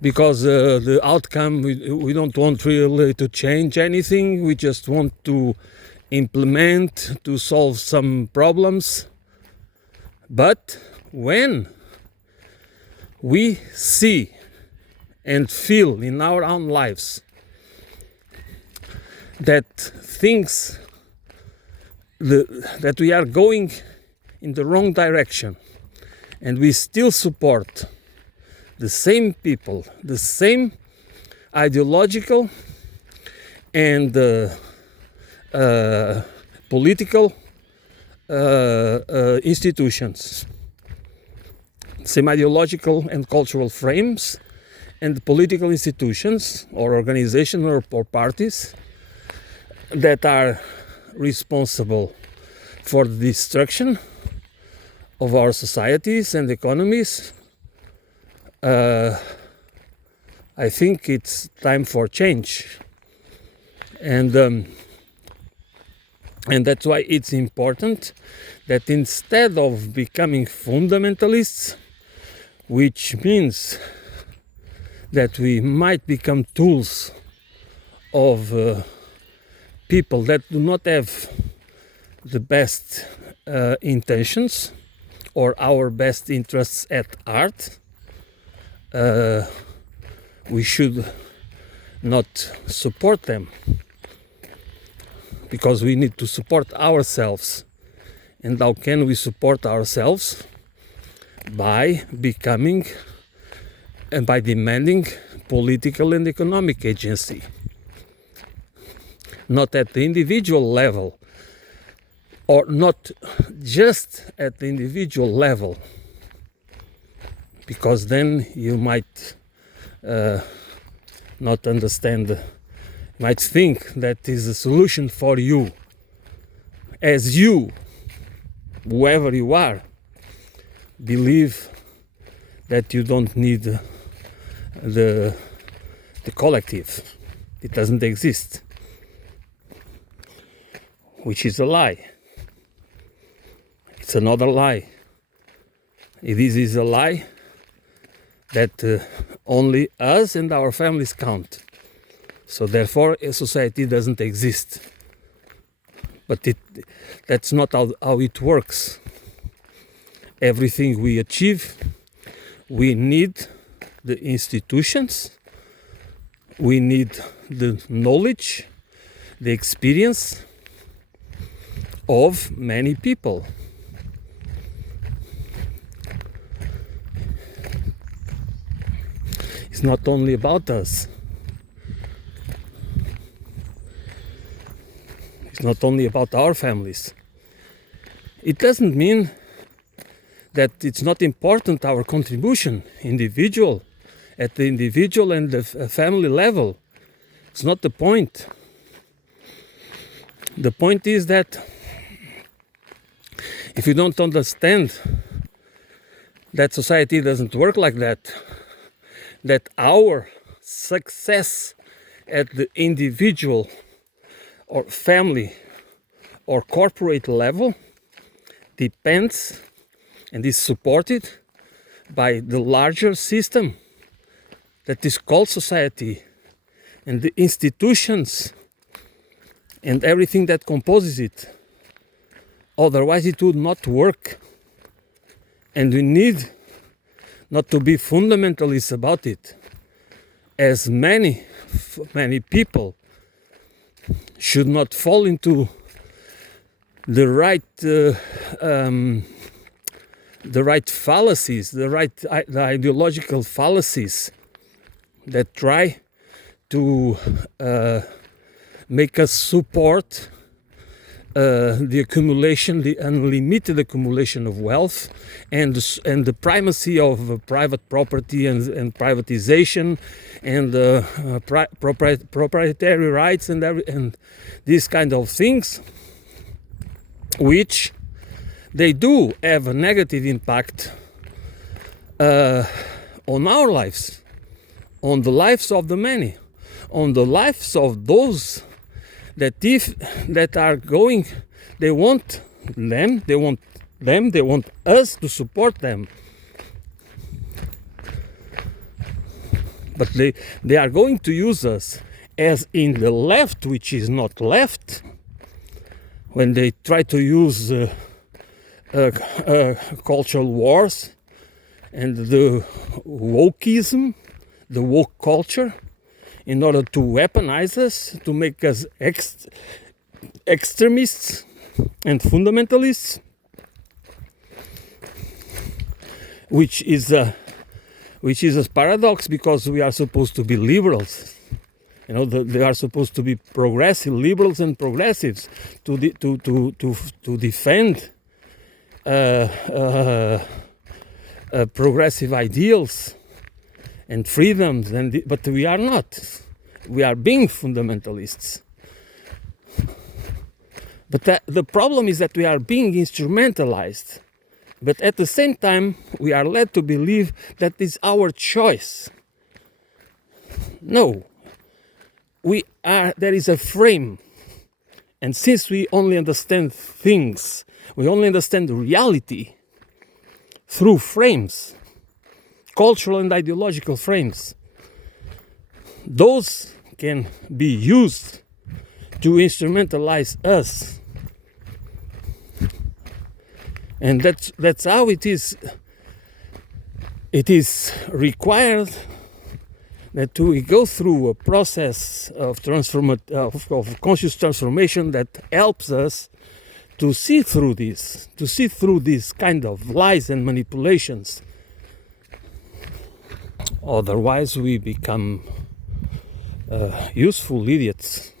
because the outcome, we don't want really to change anything, we just want to implement, to solve some problems. But when we see and feel in our own lives that thinks that we are going in the wrong direction, and we still support the same people, the same ideological and political institutions, same ideological and cultural frames, and political institutions or organizations or parties that are responsible for the destruction of our societies and economies. I think it's time for change, and that's why it's important that instead of becoming fundamentalists, which means that we might become tools of people that do not have the best intentions or our best interests at heart, we should not support them, because we need to support ourselves. And how can we support ourselves? By becoming and by demanding political and economic agency, not at the individual level, or not just at the individual level, because then you might not understand, might think that is a solution for you, as you, whoever you are, believe that you don't need the collective. It doesn't exist, which is a lie. It's another lie. This is a lie that only us and our families count. So therefore a society doesn't exist. But that's not how it works. Everything we achieve, we need the institutions, we need the knowledge, the experience of many people. It's not only about us. It's not only about our families. It doesn't mean that it's not important, our contribution, individual, at the individual and the family level. It's not the point. The point is that if you don't understand that society doesn't work like that, that our success at the individual or family or corporate level depends and is supported by the larger system that is called society, and the institutions and everything that composes it. Otherwise it would not work. And we need not to be fundamentalists about it, as many people should not fall into the right fallacies, the ideological fallacies that try to make us support the accumulation, the unlimited accumulation of wealth, and the primacy of private property and privatization, and proprietary rights, and these kind of things, which they do have a negative impact on our lives, on the lives of the many, on the lives of those that are going, they want us to support them. But they are going to use us, as in the left, which is not left, when they try to use cultural wars and the wokeism, the woke culture, in order to weaponize us, to make us extremists and fundamentalists, which is a paradox, because we are supposed to be liberals. They are supposed to be progressive liberals and progressives to defend progressive ideals and freedoms, but we are not. We are being fundamentalists. But the problem is that we are being instrumentalized. But at the same time, we are led to believe that it's our choice. No. There is a frame. And since we only understand things, we only understand reality through frames, cultural and ideological frames, those can be used to instrumentalize us. And that's how it is. It is required that we go through a process of conscious transformation that helps us to see through these kind of lies and manipulations. Otherwise, we become useful idiots,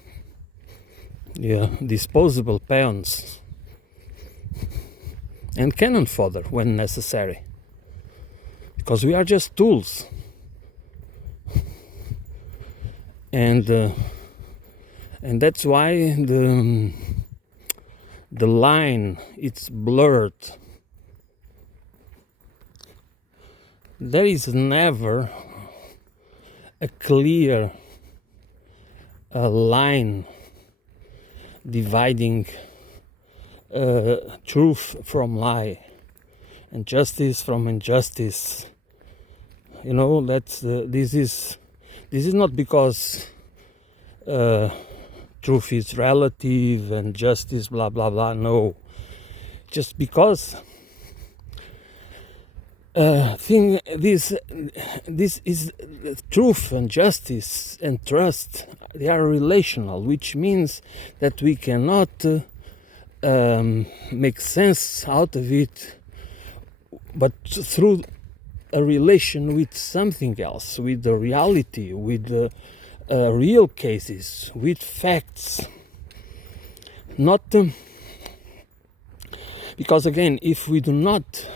disposable peons, and cannon fodder when necessary, because we are just tools. And that's why the line, it's blurred. There is never a clear line dividing truth from lie and justice from injustice. This is not because truth is relative and justice blah blah blah. No, just because this is truth and justice and trust. They are relational, which means that we cannot make sense out of it, but through a relation with something else, with the reality, with the real cases, with facts. Not because again, if we do not,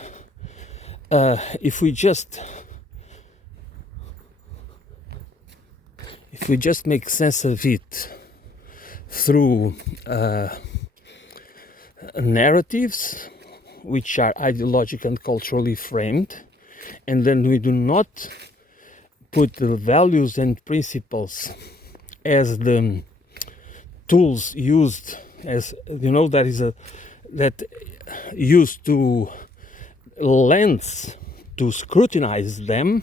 if we just make sense of it through narratives which are ideologically and culturally framed, and then we do not put the values and principles as the tools used, as that used to lens to scrutinize them,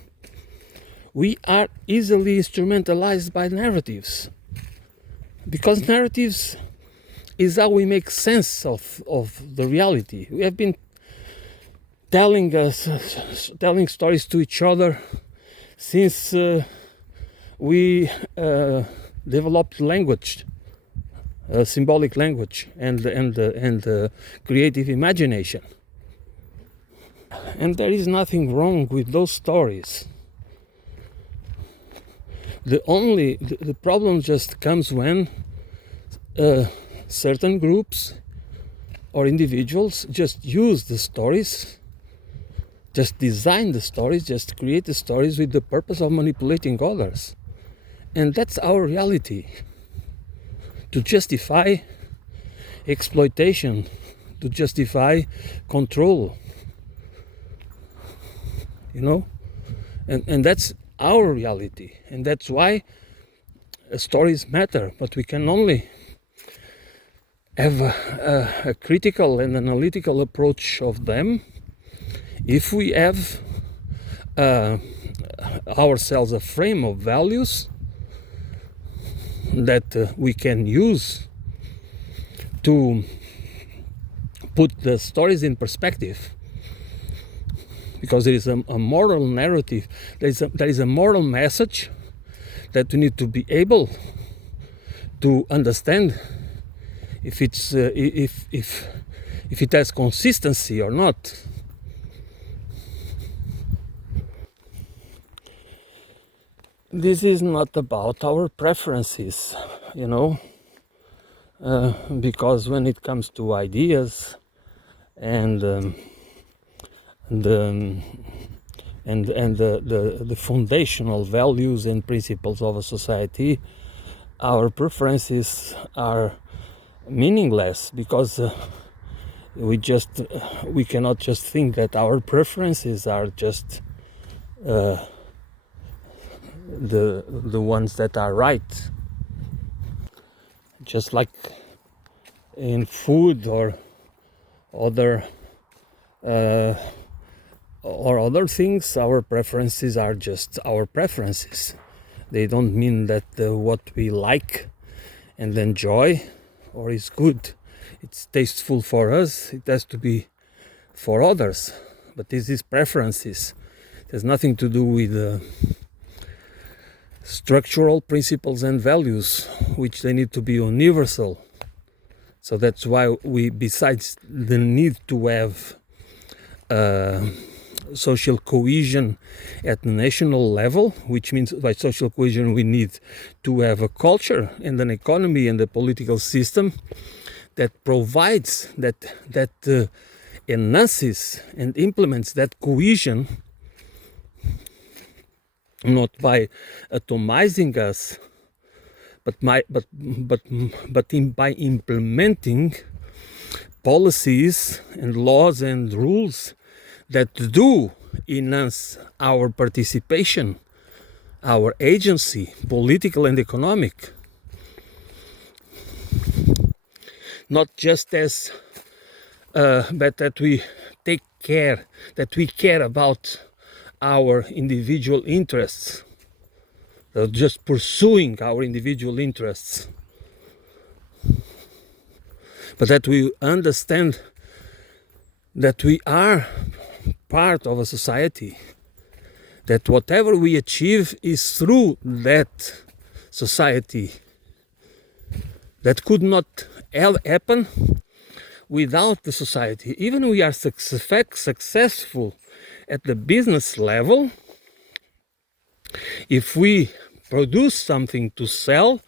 we are easily instrumentalized by narratives, because narratives is how we make sense of the reality. We have been telling stories to each other since we developed language, symbolic language, and creative imagination. And there is nothing wrong with those stories. The problem just comes when certain groups or individuals just use the stories, just design the stories, just create the stories with the purpose of manipulating others. And that's our reality. To justify exploitation, to justify control. And that's our reality. And that's why stories matter, but we can only have a critical and analytical approach of them if we have ourselves a frame of values that we can use to put the stories in perspective. Because there is a moral narrative, there is a moral message that we need to be able to understand if it's if it has consistency or not. This is not about our preferences, you know, because when it comes to ideas and the foundational values and principles of a society, our preferences are meaningless, because we cannot just think that our preferences are just the ones that are right. Just like in food or other things, our preferences are just our preferences. They don't mean that what we like and enjoy or is good, it's tasteful for us, it has to be for others. But this is preferences. It has nothing to do with structural principles and values, which they need to be universal. So that's why we, besides the need to have social cohesion at the national level, which means by social cohesion we need to have a culture and an economy and a political system that provides, that enhances and implements that cohesion, not by atomizing us, but by implementing policies and laws and rules that do enhance our participation, our agency, political and economic. Not just as, but that we take care, that we care about our individual interests, just pursuing our individual interests, but that we understand that we are part of a society, that whatever we achieve is through that society, that could not happen without the society. Even we are successful at the business level, if we produce something to sell,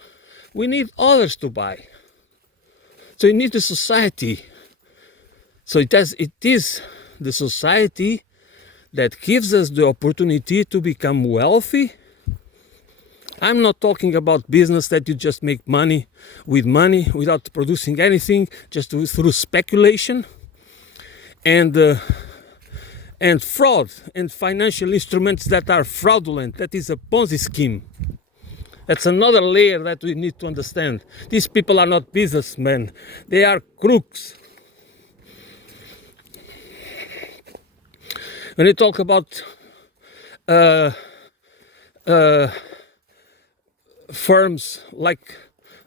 we need others to buy. So you need the society. So it is the society that gives us the opportunity to become wealthy. I'm not talking about business that you just make money without producing anything, just through speculation and fraud and financial instruments that are fraudulent. That is a Ponzi scheme. That's another layer that we need to understand. These people are not businessmen, they are crooks. When you talk about firms like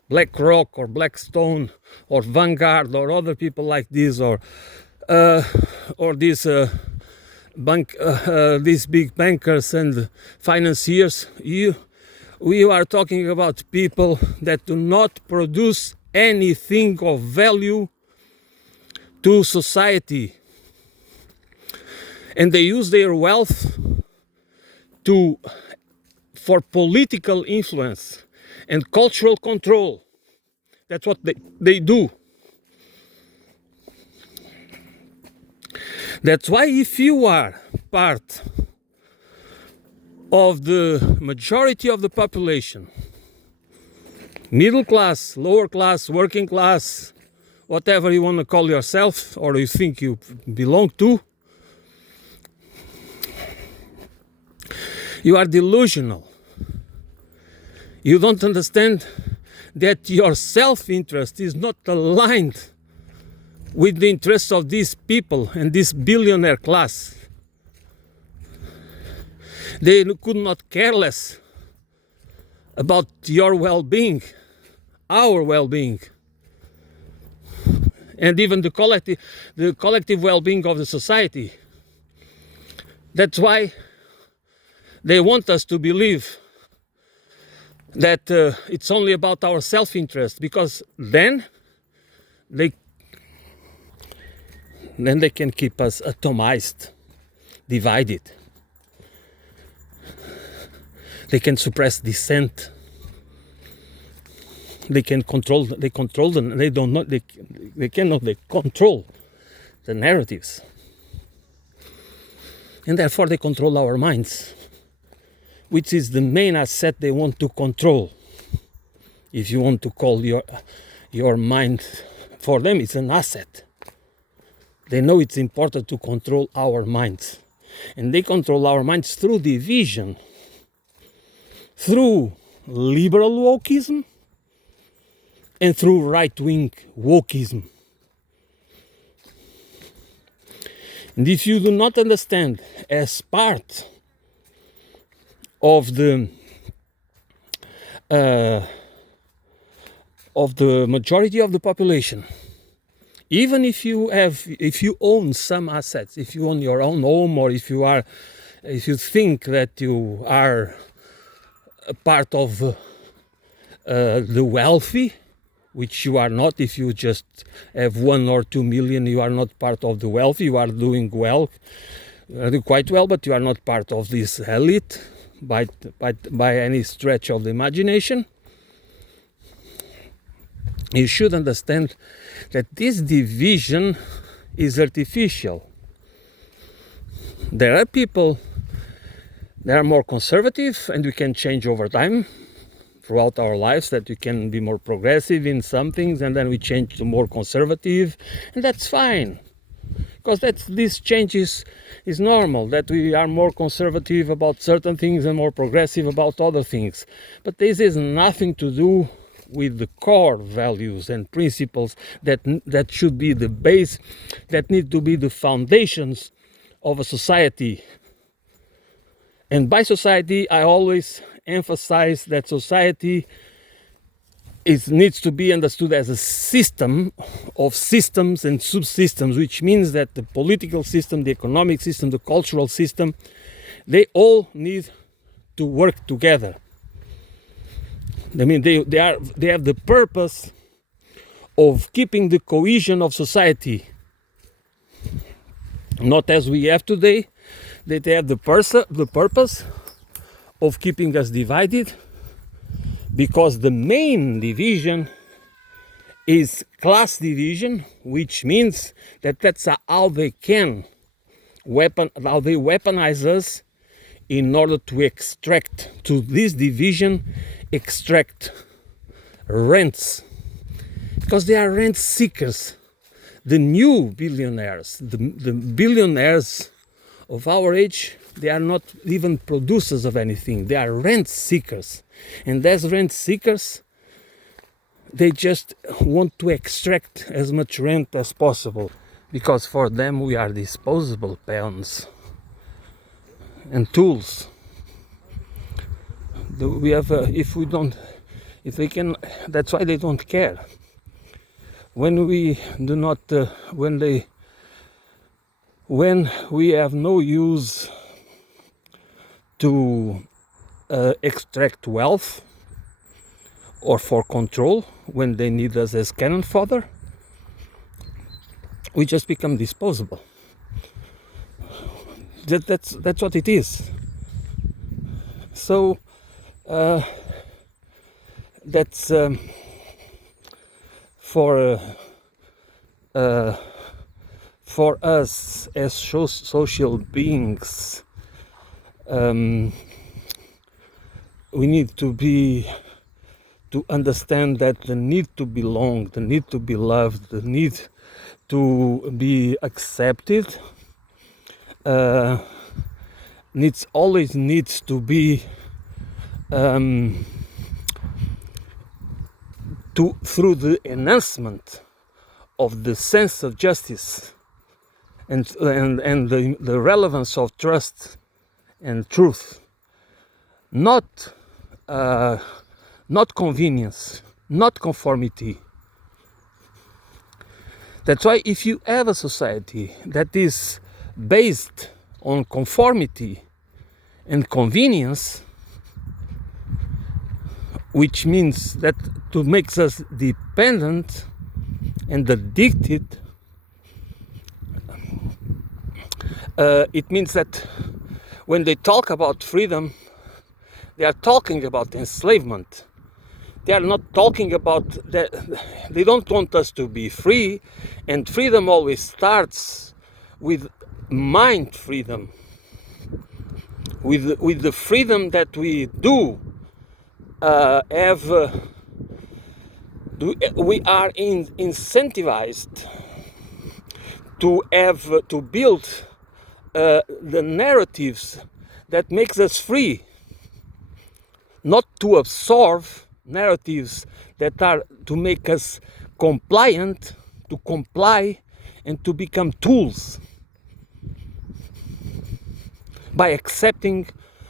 BlackRock or Blackstone or Vanguard or other people like this, or these big bankers and financiers, we are talking about people that do not produce anything of value to society, and they use their wealth for political influence and cultural control. That's what they do. That's why if you are part of the majority of the population, middle class, lower class, working class, whatever you want to call yourself or you think you belong to, you are delusional. You don't understand that your self-interest is not aligned with the interests of these people and this billionaire class. They could not care less about your well-being, our well-being, and even the collective well-being of the society. That's why they want us to believe that it's only about our self-interest, because then they can keep us atomized, divided. They can suppress dissent. They can control. They control them. They don't know. They cannot. They control the narratives, and therefore they control our minds, which is the main asset they want to control. If you want to call your mind, for them it's an asset. They know it's important to control our minds, and they control our minds through division, through liberal wokeism, and through right-wing wokeism. And if you do not understand, as part of the majority of the population, even if you own some assets, if you own your own home, or if you think that you are a part of the wealthy, which you are not. If you just have 1 or 2 million, you are not part of the wealthy. You are doing well, quite well, but you are not part of this elite by any stretch of the imagination. You should understand that this division is artificial. There are people that are more conservative, and we can change over time throughout our lives, that we can be more progressive in some things, and then we change to more conservative, and that's fine, because this change is normal, that we are more conservative about certain things and more progressive about other things. But this has nothing to do with the core values and principles that should be the base, that need to be the foundations of a society. And by society, I always emphasize that society needs to be understood as a system of systems and subsystems, which means that the political system, the economic system, the cultural system, they all need to work together. I mean, they have the purpose of keeping the cohesion of society, not as we have today. They have the purpose of keeping us divided, because the main division is class division, which means that that's how they weaponize us in order to extract rents, because they are rent seekers. The new billionaires, the billionaires of our age, they are not even producers of anything. They are rent seekers. And as rent seekers, they just want to extract as much rent as possible, because for them we are disposable pawns and tools. We have, if they can, that's why they don't care. When we do not, when we have no use to extract wealth or for control, when they need us as cannon fodder, we just become disposable. That's what it is. So that's for us as social beings, we need to understand that the need to belong, the need to be loved, the need to be accepted always needs to be through the enhancement of the sense of justice and the relevance of trust and truth, not convenience, not conformity. That's why if you have a society that is based on conformity and convenience, which means that to makes us dependent and addicted. It means that when they talk about freedom, they are talking about enslavement. They are not talking about that. They don't want us to be free, and freedom always starts with mind freedom, with the freedom that we do have. We are incentivized to build the narratives that makes us free, not to absorb narratives that are to make us compliant, to comply, and to become tools by accepting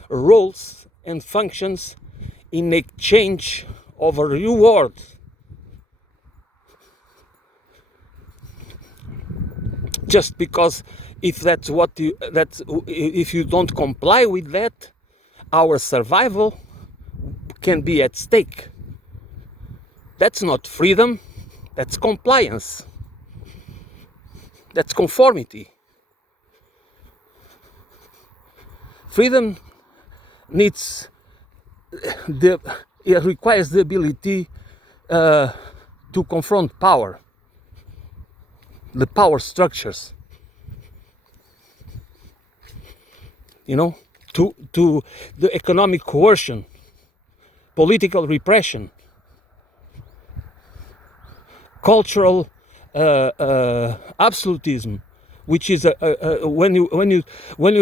roles and functions in exchange of a reward. Just because if if you don't comply with that, our survival can be at stake. That's not freedom, that's compliance. That's conformity. Freedom needs it requires the ability to confront power, the power structures. To the economic coercion, political repression, cultural absolutism, which is when you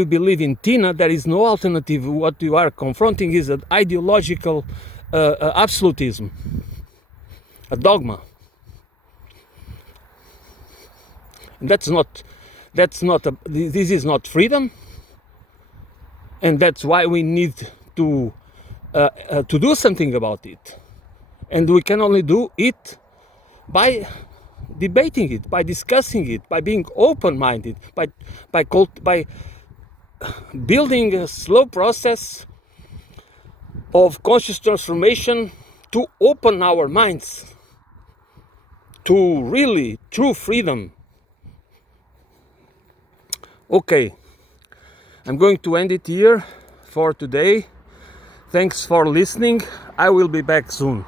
believe in Tina, there is no alternative. What you are confronting is an ideological absolutism, a dogma. And this is not freedom, and that's why we need to do something about it. And we can only do it by debating it, by discussing it, by being open-minded, by building a slow process of conscious transformation to open our minds to really true freedom. Okay, I'm going to end it here for today. Thanks for listening. I will be back soon.